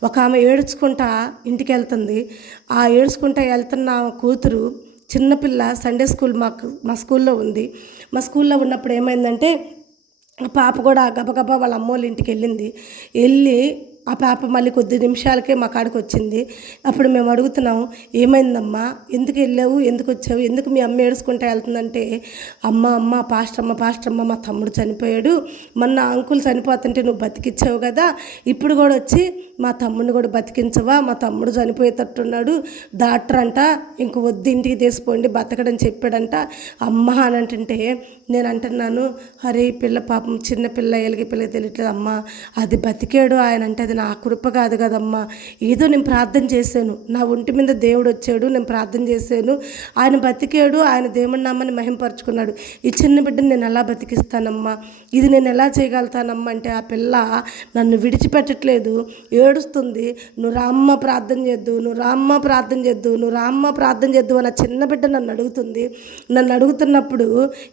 ఒక ఆమె ఏడ్చుకుంటా ఇంటికి వెళ్తుంది. ఆ ఏడ్చుకుంటా వెళ్తున్న కూతురు చిన్నపిల్ల సండే స్కూల్ మా స్కూల్లో ఉంది. మా స్కూల్లో ఉన్నప్పుడు ఏమైందంటే, పాప కూడా గబగబా వాళ్ళ అమ్మోళ్ళ ఇంటికి వెళ్ళి ఆ పాప మళ్ళీ కొద్ది నిమిషాలకే మా కాడికి వచ్చింది. అప్పుడు మేము అడుగుతున్నాము, ఏమైందమ్మా, ఎందుకు వెళ్ళావు, ఎందుకు వచ్చావు, ఎందుకు మీ అమ్మ ఏడుచుకుంటా వెళ్తుందంటే, అమ్మ పాస్టమ్మ మా తమ్ముడు చనిపోయాడు, మొన్న అంకుల్ చనిపోతుంటే నువ్వు బతికిచ్చావు కదా, ఇప్పుడు కూడా వచ్చి మా తమ్ముడిని కూడా బతికించవా, మా తమ్ముడు చనిపోయేటట్టున్నాడు, డాక్టర్ అంట ఇంక వద్దు ఇంటికి తీసిపోండి బతకడని చెప్పాడంట అమ్మ అని అంటుంటే, నేను అంటున్నాను, అరే పిల్ల పాపం చిన్నపిల్ల ఎలిగి పిల్ల తెలియట్లేదు అమ్మ, అది బతికాడు ఆయన అంటే అది నా కృప కాదు కదమ్మా, ఏదో నేను ప్రార్థన చేశాను, నా ఒంటి మీద దేవుడు వచ్చాడు, నేను ప్రార్థన చేశాను, ఆయన బతికాడు, ఆయన దేవుడి నామాన్ని మహింపరుచుకున్నాడు, ఈ చిన్న బిడ్డను నేను ఎలా బతికిస్తానమ్మా, ఇది నేను ఎలా చేయగలుగుతానమ్మా అంటే, ఆ పిల్ల నన్ను విడిచిపెట్టట్లేదు, ఏడుస్తుంది, నువ్వు రామ్మ ప్రార్థన చేద్దు, నువ్వు రామ్మ ప్రార్థన చేద్దు, నువ్వు రామ్మ ప్రార్థన చేద్దు అని చిన్న బిడ్డ నన్ను అడుగుతుంది. నన్ను అడుగుతున్నప్పుడు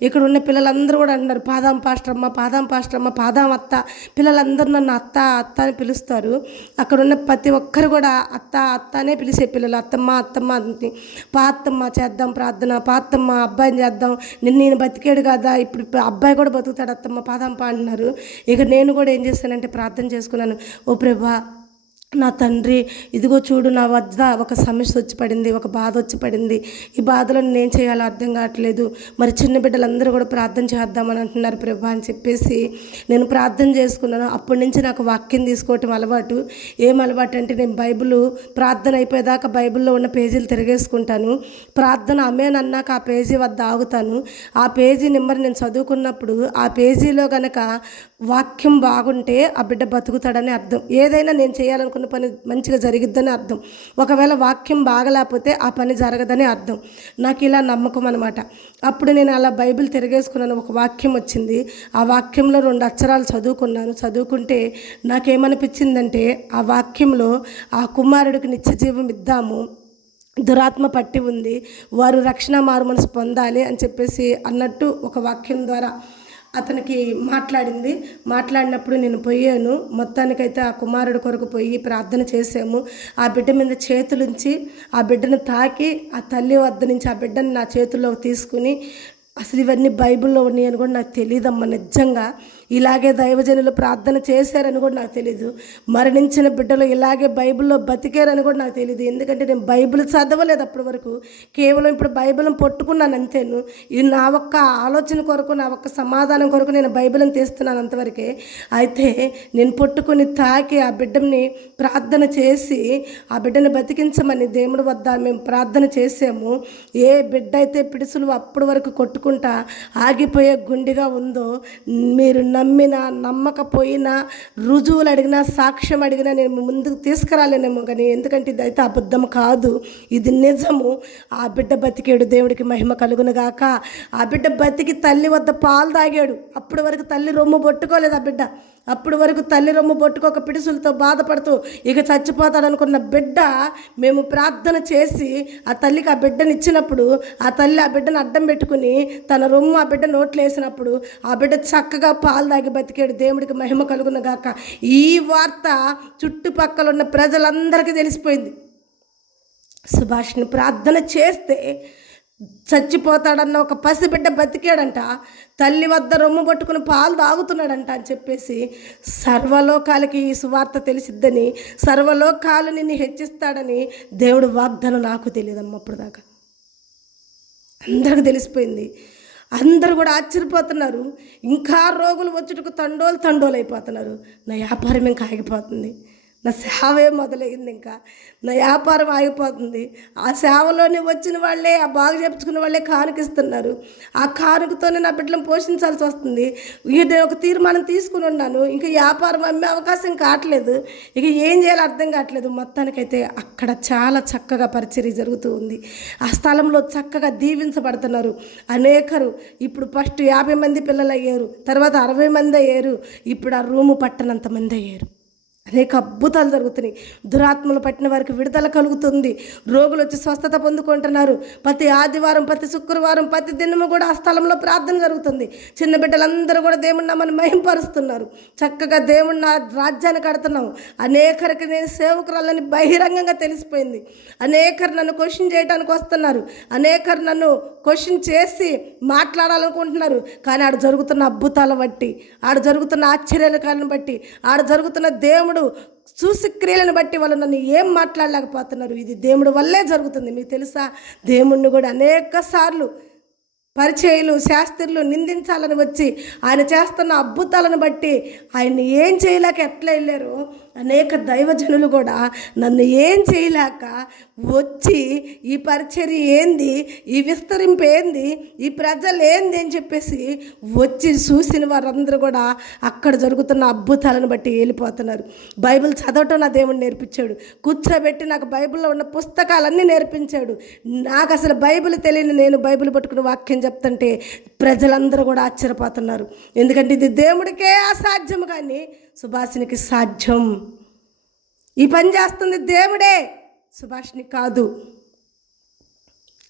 ఇక్కడ ఉన్న పిల్లలందరూ కూడా అన్నారు, పాదాం పాస్టరమ్మ పాదాం అత్త, పిల్లలందరూ నన్ను అత్త అని పిలుస్తారు. అక్కడ ఉన్న ప్రతి ఒక్కరు కూడా అత్త అనే పిలిచే పిల్లలు, అత్తమ్మ అని, పాత్తమ్మ చేద్దాం ప్రార్థన, పాత్తమ్మ అబ్బాయిని చేద్దాం, నేను బతికాడు కదా, ఇప్పుడు అబ్బాయి కూడా బతుకుతాడు అత్తమ్మ పాదాం అంటున్నారు. ఇక నేను కూడా ఏం చేశానంటే ప్రార్థన చేసుకున్నాను, ఓ ప్రభా నా తండ్రి, ఇదిగో చూడు నా వద్ద ఒక సమస్య వచ్చి పడింది, ఒక బాధ వచ్చి పడింది, ఈ బాధలో నేను చేయాలో అర్థం కావట్లేదు, మరి చిన్న బిడ్డలందరూ కూడా ప్రార్థన చేద్దామని అంటున్నారు ప్రభా అని చెప్పేసి నేను ప్రార్థన చేసుకున్నాను. అప్పటి నుంచి నాకు వాక్యం తీసుకోవటం అలవాటు. ఏం అలవాటు అంటే, నేను బైబిల్ ప్రార్థన అయిపోయేదాకా బైబిల్లో ఉన్న పేజీలు తిరిగేసుకుంటాను, ప్రార్థన అన్నాక ఆ పేజీ వద్ద ఆగుతాను, ఆ పేజీ నెంబర్ నేను చదువుకున్నప్పుడు ఆ పేజీలో కనుక వాక్యం బాగుంటే ఆ బిడ్డ బతుకుతాడని అర్థం, ఏదైనా నేను చేయాలనుకున్న పని మంచిగా జరిగిద్దని అర్థం, ఒకవేళ వాక్యం బాగలేకపోతే ఆ పని జరగదని అర్థం. నాకు ఇలా నమ్మకం అనమాట. అప్పుడు నేను అలా బైబిల్ తిరిగేసుకున్నాను, ఒక వాక్యం వచ్చింది, ఆ వాక్యంలో 2 అక్షరాలు చదువుకుంటే నాకేమనిపించిందంటే, ఆ వాక్యంలో ఆ కుమారుడికి నిత్యజీవం ఇద్దాము, దురాత్మ పట్టి ఉంది, వారు రక్షణ మారుమనసు పొందాలి అని చెప్పేసి అన్నట్టు ఒక వాక్యం ద్వారా అతనికి మాట్లాడినప్పుడు నేను పోయాను. మొత్తానికైతే ఆ కుమారుడు కొరకు పోయి ప్రార్థన చేసాము. ఆ బిడ్డ మీద చేతులుంచి ఆ బిడ్డను తాకి ఆ తల్లి వద్ద నుంచి ఆ బిడ్డను నా చేతుల్లో తీసుకుని, అసలు ఇవన్నీ బైబిల్లో ఉన్నాయని కూడా నాకు తెలియదమ్మా, నిజంగా ఇలాగే దైవజనులు ప్రార్థన చేశారని కూడా నాకు తెలీదు, మరణించిన బిడ్డలు ఇలాగే బైబిల్లో బతికారని కూడా నాకు తెలియదు. ఎందుకంటే నేను బైబిల్ చదవలేదు అప్పటి వరకు, కేవలం ఇప్పుడు బైబిల్ని పట్టుకున్నాను అంతేను. ఇది నా ఒక్క ఆలోచన కొరకు, నా ఒక్క సమాధానం కొరకు నేను బైబిల్ని తీస్తున్నాను అంతవరకే. అయితే నేను పట్టుకుని తాకి ఆ బిడ్డని ప్రార్థన చేసి ఆ బిడ్డని బతికించమని దేవుడి వద్ద మేము ప్రార్థన చేసాము. ఏ బిడ్డ అయితే పిడుసులు అప్పటి వరకు కొట్టుకుంటా ఆగిపోయే గుండెగా ఉందో, మీరు నమ్మినా నమ్మకపోయినా రుజువులు అడిగినా సాక్ష్యం అడిగినా నేను ముందుకు తీసుకురాలేనేమో కానీ, ఎందుకంటే ఇది అయితే అబద్ధం కాదు, ఇది నిజము. ఆ బిడ్డ బతికాడు, దేవుడికి మహిమ కలుగునుగాక. ఆ బిడ్డ బతికి తల్లి వద్ద పాలు తాగాడు. అప్పటి వరకు తల్లి రొమ్ము పట్టుకోలేదు ఆ బిడ్డ, అప్పటి వరకు తల్లి రొమ్ము పట్టుకోక పిడుసులతో బాధపడుతూ ఇక చచ్చిపోతాడనుకున్న బిడ్డ, మేము ప్రార్థన చేసి ఆ తల్లికి ఆ బిడ్డను ఇచ్చినప్పుడు ఆ తల్లి ఆ బిడ్డను అడ్డం పెట్టుకుని తన రొమ్ము ఆ బిడ్డ నోట్లు వేసినప్పుడు ఆ బిడ్డ చక్కగా పాలు తాగి బతికాడు. దేవుడికి మహిమ కలుగును గాక. ఈ వార్త చుట్టుపక్కల ఉన్న ప్రజలందరికీ తెలిసిపోయింది. సుభాష్ని ప్రార్థన చేస్తే చచ్చిపోతాడన్న ఒక పసిబిడ్డ బతికాడంట, తల్లి వద్ద రొమ్ము పట్టుకుని పాలు తాగుతున్నాడంట అని చెప్పేసి సర్వలోకాలకి ఈ సువార్త తెలిసిద్దని, సర్వలోకాలు నిన్ను హెచ్చిస్తాడని దేవుడు వాగ్దానం నాకు తెలియదమ్మ. అప్పుడు దాకా అందరికి తెలిసిపోయింది. అందరూ కూడా ఆశ్చర్యపోతున్నారు. ఇంకా రోగులు వచ్చుటకు తండోలు అయిపోతున్నారు. నా వ్యాపారం ఇంకా ఆగిపోతుంది, నా సేవే మొదలైంది, ఇంకా నా వ్యాపారం ఆగిపోతుంది. ఆ సేవలోనే వచ్చిన వాళ్ళే, ఆ బాగా చెప్పుకున్న వాళ్ళే కానుకిస్తున్నారు. ఆ కానుకతోనే నా బిడ్డలను పోషించాల్సి వస్తుంది. నేను ఒక తీర్మానం తీసుకుని ఉన్నాను, ఇంకా వ్యాపారం అమ్మే అవకాశం కావట్లేదు, ఇక ఏం చేయాలో అర్థం కావట్లేదు. మొత్తానికైతే అక్కడ చాలా చక్కగా పరిచర్య జరుగుతూ ఉంది. ఆ స్థలంలో చక్కగా దీవించబడుతున్నారు అనేకరు. ఇప్పుడు ఫస్ట్ 50 మంది పిల్లలు అయ్యారు, తర్వాత 60 మంది అయ్యారు, ఇప్పుడు ఆ రూము పట్టనంత మంది అయ్యారు. అనేక అద్భుతాలు జరుగుతున్నాయి. దురాత్మలు పట్టిన వారికి విడుదల కలుగుతుంది. రోగులు వచ్చి స్వస్థత పొందుకుంటున్నారు. ప్రతి ఆదివారం, ప్రతి శుక్రవారం, ప్రతి దినము కూడా ఆ స్థలంలో ప్రార్థన జరుగుతుంది. చిన్న బిడ్డలందరూ కూడా దేవుని నామమును మహింపరుస్తున్నారు. చక్కగా దేవుని రాజ్యాన్ని కడుతున్నాం. అనేకరికి నేను సేవకురాలని బహిరంగంగా తెలిసిపోయింది. అనేకరు నన్ను క్వశ్చన్ చేయడానికి వస్తున్నారు. అనేకరు నన్ను క్వశ్చన్ చేసి మాట్లాడాలనుకుంటున్నారు. కానీ ఆడ జరుగుతున్న అద్భుతాల బట్టి, ఆడ జరుగుతున్న ఆశ్చర్యాలను బట్టి, ఆడ జరుగుతున్న దేవుడు చూసి క్రియలను బట్టి వాళ్ళు నన్ను ఏం మాట్లాడలేకపోతున్నారు. ఇది దేవుడి వల్లే జరుగుతుంది. మీకు తెలుసా, దేవుణ్ణి కూడా అనేక సార్లు పరిచయులు, శాస్త్రులు నిందించాలని వచ్చి ఆయన చేస్తున్న అద్భుతాలను బట్టి ఆయన్ని ఏం చేయలేక ఎట్లా వెళ్ళారో, అనేక దైవజనులు కూడా నన్ను ఏం చేయలేక వచ్చి ఈ పరిచర్య ఏంది, ఈ విస్తరింపు ఏంది, ఈ ప్రజలు ఏంది అని చెప్పేసి వచ్చి చూసిన వారందరూ కూడా అక్కడ జరుగుతున్న అద్భుతాలను బట్టి వెళ్ళిపోతున్నారు. బైబిల్ చదవటం నా దేవుడు నేర్పించాడు. కూర్చోబెట్టి నాకు బైబిల్లో ఉన్న పుస్తకాలన్నీ నేర్పించాడు. నాకు అసలు బైబిల్ తెలియని నేను బైబిల్ పట్టుకుని వాక్యం చెప్తుంటే ప్రజలందరూ కూడా ఆశ్చర్యపోతున్నారు. ఎందుకంటే ఇది దేవుడికే అసాధ్యం, కానీ సుభాషినికి సాధ్యం. ఈ పని చేస్తుంది దేవుడే, సుభాషిని కాదు.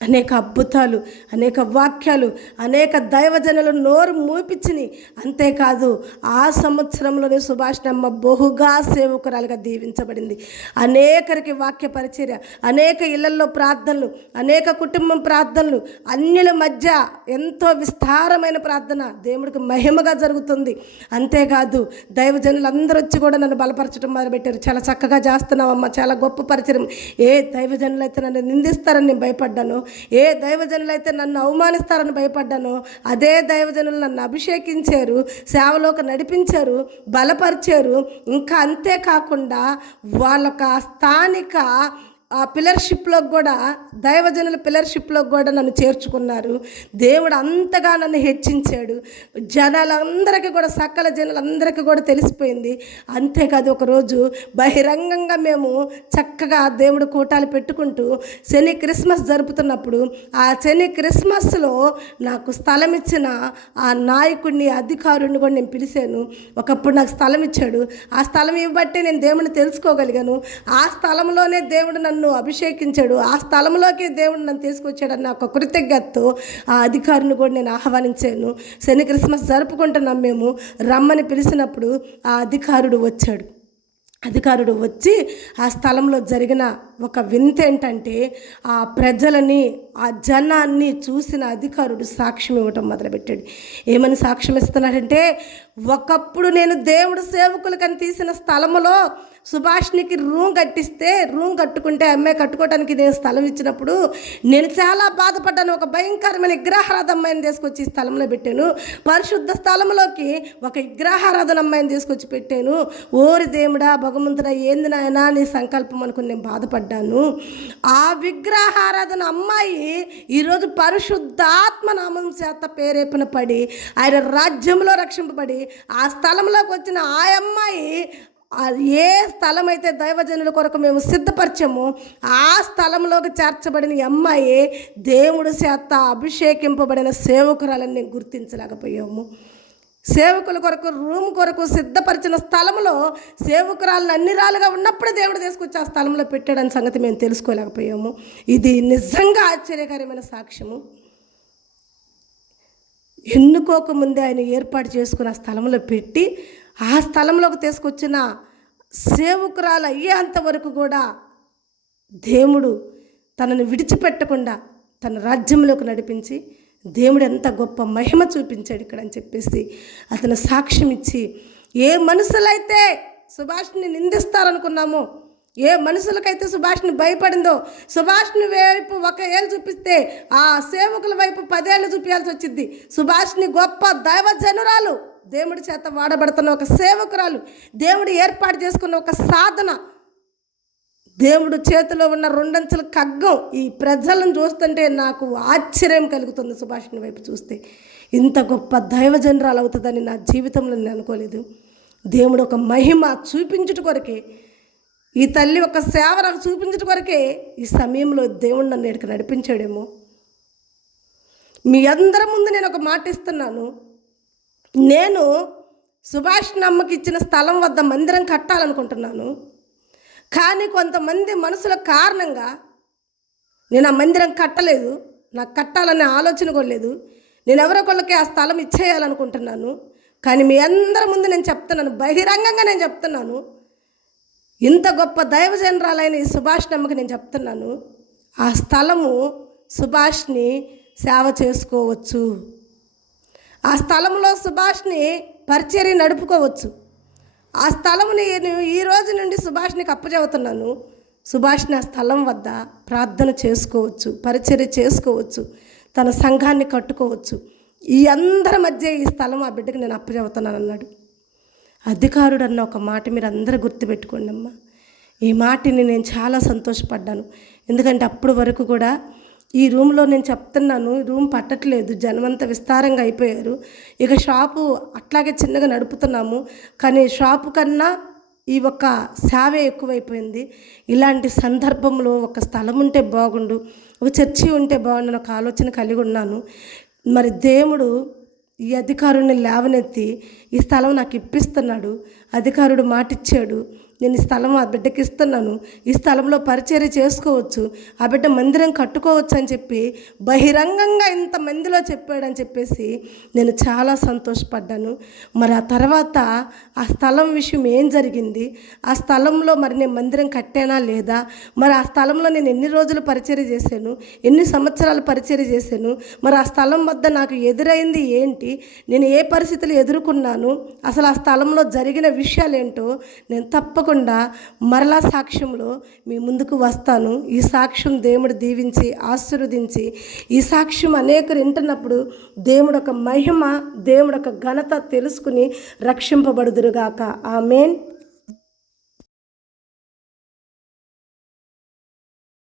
అనేక అద్భుతాలు, అనేక వాక్యాలు, అనేక దైవజనులు నోరు మూపించిని. అంతేకాదు ఆ సంవత్సరంలోనే సుభాషిణమ్మ బహుగా సేవకురాలుగా దీవించబడింది. అనేకరికి వాక్య పరిచర్య, అనేక ఇళ్లలో ప్రార్థనలు, అనేక కుటుంబం ప్రార్థనలు, అన్యుల మధ్య ఎంతో విస్తారమైన ప్రార్థన దేవుడికి మహిమగా జరుగుతుంది. అంతేకాదు దైవజనులు అందరూ వచ్చి కూడా నన్ను బలపరచడం మొదలుపెట్టారు. చాలా చక్కగా చేస్తున్నావమ్మ, చాలా గొప్ప పరిచయం. ఏ దైవజనులు అయితే నన్ను నిందిస్తారని నేను భయపడ్డాను, ఏ దైవజనులైతే నన్ను అవమానిస్తారని భయపడ్డానో అదే దైవజనులు నన్ను అభిషేకించారు, సేవలోకి నడిపించారు, బలపరిచారు. ఇంకా అంతేకాకుండా వాళ్ళకు ఆ స్థానిక ఆ పిల్లర్షిప్లోకి కూడా, దైవజనుల పిల్లర్షిప్లోకి కూడా నన్ను చేర్చుకున్నారు. దేవుడు అంతగా నన్ను హెచ్చించాడు. జనాలందరికీ కూడా, సకల జనులందరికీ కూడా తెలిసిపోయింది. అంతేకాదు ఒకరోజు బహిరంగంగా మేము చక్కగా దేవుడు కూటాలు పెట్టుకుంటూ శని క్రిస్మస్ జరుపుతున్నప్పుడు, ఆ శని క్రిస్మస్లో నాకు స్థలం ఇచ్చిన ఆ నాయకుడిని, అధికారుడిని కూడా నేను పిలిచాను. ఒకప్పుడు నాకు స్థలం ఇచ్చాడు. ఆ స్థలం ఇవ్వబట్టే నేను దేవుడిని తెలుసుకోగలిగాను. ఆ స్థలంలోనే దేవుడు నన్ను అభిషేకించాడు. ఆ స్థలంలోకి దేవుడు నన్ను తీసుకొచ్చాడన్న ఒక కృతజ్ఞతతో ఆ అధికారిని కూడా నేను ఆహ్వానించాను. శని క్రిస్మస్ జరుపుకుంటున్నాం మేము. రమ్మని పిలిచినప్పుడు ఆ అధికారుడు వచ్చాడు. అధికారుడు వచ్చి ఆ స్థలంలో జరిగిన ఒక వింత ఏంటంటే, ఆ ప్రజలని, ఆ జనాన్ని చూసిన అధికారుడు సాక్ష్యం ఇవ్వటం మొదలుపెట్టాడు. ఏమని సాక్ష్యం ఇస్తున్నాడంటే, ఒకప్పుడు నేను దేవుడు సేవకులకని తీసిన స్థలంలో సుభాష్నికి రూమ్ కట్టిస్తే, రూమ్ కట్టుకుంటే అమ్మాయి కట్టుకోవడానికి నేను స్థలం ఇచ్చినప్పుడు నేను చాలా బాధపడ్డాను. ఒక భయంకరమైన విగ్రహారాధన అమ్మాయిని తీసుకొచ్చి ఈ స్థలంలో పెట్టాను. పరిశుద్ధ స్థలంలోకి ఒక విగ్రహారాధన అమ్మాయిని తీసుకొచ్చి పెట్టాను. ఓరి దేవుడా, భగవంతుడా, ఏంది నాయనా నీ సంకల్పం అనుకుని నేను బాధపడ్డాను. ఆ విగ్రహారాధన అమ్మాయి ఈరోజు పరిశుద్ధాత్మ నామం చేత ప్రేరేపణ పడి ఆయన రాజ్యంలో రక్షింపబడి ఆ స్థలంలోకి వచ్చిన ఆ అమ్మాయి, ఏ స్థలం అయితే దైవజనుల కొరకు మేము సిద్ధపరచామో ఆ స్థలంలోకి చేర్చబడిన అమ్మాయి దేవుడు చేత అభిషేకింపబడిన సేవకురాలని గుర్తించలేకపోయాము. సేవకుల కొరకు, రూమ్ కొరకు సిద్ధపరిచిన స్థలంలో సేవకురాలను అన్ని రాలుగా ఉన్నప్పుడే దేవుడు తీసుకొచ్చి ఆ స్థలంలో పెట్టాడని సంగతి మేము తెలుసుకోలేకపోయాము. ఇది నిజంగా ఆశ్చర్యకరమైన సాక్ష్యము. ఎన్నుకోకముందే ఆయన ఏర్పాటు చేసుకుని ఆ స్థలంలో పెట్టి ఆ స్థలంలోకి తీసుకొచ్చిన సేవకురాలు అయ్యేంత వరకు కూడా దేవుడు తనను విడిచిపెట్టకుండా తన రాజ్యంలోకి నడిపించి దేవుడు ఎంత గొప్ప మహిమ చూపించాడు ఇక్కడ అని చెప్పేసి అతను సాక్ష్యం ఇచ్చి, ఏ మనుషులైతే సుభాష్ని నిందిస్తారనుకున్నామో, ఏ మనుషులకైతే సుభాష్ని భయపడిందో, సుభాష్ని వైపు ఒక ఏళ్ళు చూపిస్తే ఆ సేవకుల వైపు 10 ఏళ్ళు చూపించాల్సి వచ్చింది. సుభాష్ని గొప్ప దైవజనురాలు, దేవుడి చేత వాడబడుతున్న ఒక సేవకురాలు, దేవుడు ఏర్పాటు చేసుకున్న ఒక సాధన, దేవుడు చేతిలో ఉన్న 2 అంచెల ఖడ్గం. ఈ ప్రజలను చూస్తుంటే నాకు ఆశ్చర్యం కలుగుతుంది. సుభాష్ని వైపు చూస్తే ఇంత గొప్ప దైవజనురాలు అవుతుందని నా జీవితంలో నేను అనుకోలేదు. దేవుడు ఒక మహిమ చూపించుట కొరకే, ఈ తల్లి ఒక సేవ నాకు చూపించుట కొరకే ఈ సమయంలో దేవుడు నన్ను ఇక్కడికి నడిపించాడేమో. మీ అందరి ముందు నేను ఒక మాట ఇస్తున్నాను. నేను సుభాష్ని అమ్మకి ఇచ్చిన స్థలం వద్ద మందిరం కట్టాలనుకుంటున్నాను. కానీ కొంతమంది మనుషుల కారణంగా నేను ఆ మందిరం కట్టలేదు. నాకు కట్టాలనే ఆలోచన కూడా లేదు. నేను ఎవరొకళ్ళకి ఆ స్థలం ఇచ్చేయాలనుకుంటున్నాను. కానీ మీ అందరి ముందు నేను చెప్తున్నాను, బహిరంగంగా నేను చెప్తున్నాను, ఇంత గొప్ప దైవజనరాలైన ఈ సుభాష్ని అమ్మకి నేను చెప్తున్నాను, ఆ స్థలము సుభాష్ని సేవ చేసుకోవచ్చు. ఆ స్థలంలో సుభాష్ని పరిచర్య నడుపుకోవచ్చు. ఆ స్థలము నేను ఈ రోజు నుండి సుభాష్నికి అప్పచెబుతున్నాను. సుభాష్ని ఆ స్థలం వద్ద ప్రార్థన చేసుకోవచ్చు, పరిచర్య చేసుకోవచ్చు, తన సంఘాన్ని కట్టుకోవచ్చు. ఈ అందరి మధ్య ఈ స్థలం ఆ బిడ్డకి నేను అప్పచెబుతున్నాను అన్నాడు. అధికారుడు అన్న ఒక మాట మీరు అందరూ గుర్తుపెట్టుకోండి అమ్మా. ఈ మాటని నేను చాలా సంతోషపడ్డాను. ఎందుకంటే అప్పటి వరకు కూడా ఈ రూమ్లో నేను చెప్తున్నాను, రూమ్ పట్టట్లేదు, జనమంతా విస్తారంగా అయిపోయారు. ఇక షాపు అట్లాగే చిన్నగా నడుపుతున్నాము, కానీ షాపు కన్నా ఈ ఒక్క సేవే ఎక్కువైపోయింది. ఇలాంటి సందర్భంలో ఒక స్థలం ఉంటే బాగుండు, ఒక చర్చి ఉంటే బాగుండు ఒక ఆలోచన కలిగి ఉన్నాను. మరి దేవుడు ఈ అధికారుడిని లేవనెత్తి ఈ స్థలం నాకు ఇప్పిస్తున్నాడు. అధికారుడు మాటిచ్చాడు, నేను ఈ స్థలం ఆ బిడ్డకి ఇస్తున్నాను, ఈ స్థలంలో పరిచర్య చేసుకోవచ్చు, ఆ బిడ్డ మందిరం కట్టుకోవచ్చు అని చెప్పి బహిరంగంగా ఇంతమందిలో చెప్పాడని చెప్పేసి నేను చాలా సంతోషపడ్డాను. మరి ఆ తర్వాత ఆ స్థలం విషయం ఏం జరిగింది, ఆ స్థలంలో మరి నేను మందిరం కట్టానా లేదా, మరి ఆ స్థలంలో నేను ఎన్ని రోజులు పరిచర్య చేశాను, ఎన్ని సంవత్సరాలు పరిచర్య చేశాను, మరి ఆ స్థలం వద్ద నాకు ఎదురైంది ఏంటి, నేను ఏ పరిస్థితులు ఎదుర్కొన్నాను, అసలు ఆ స్థలంలో జరిగిన విషయాలేంటో నేను తప్పకుండా మరలా సాక్ష్యంలో మీ ముందుకు వస్తాను. ఈ సాక్ష్యం దేవుడు దీవించి ఆశీర్వదించి, ఈ సాక్ష్యం అనేకరు వింటున్నప్పుడు దేవుడు ఒక మహిమ, దేవుడు ఒక ఘనత తెలుసుకుని రక్షింపబడుదురుగాక. ఆమేన్.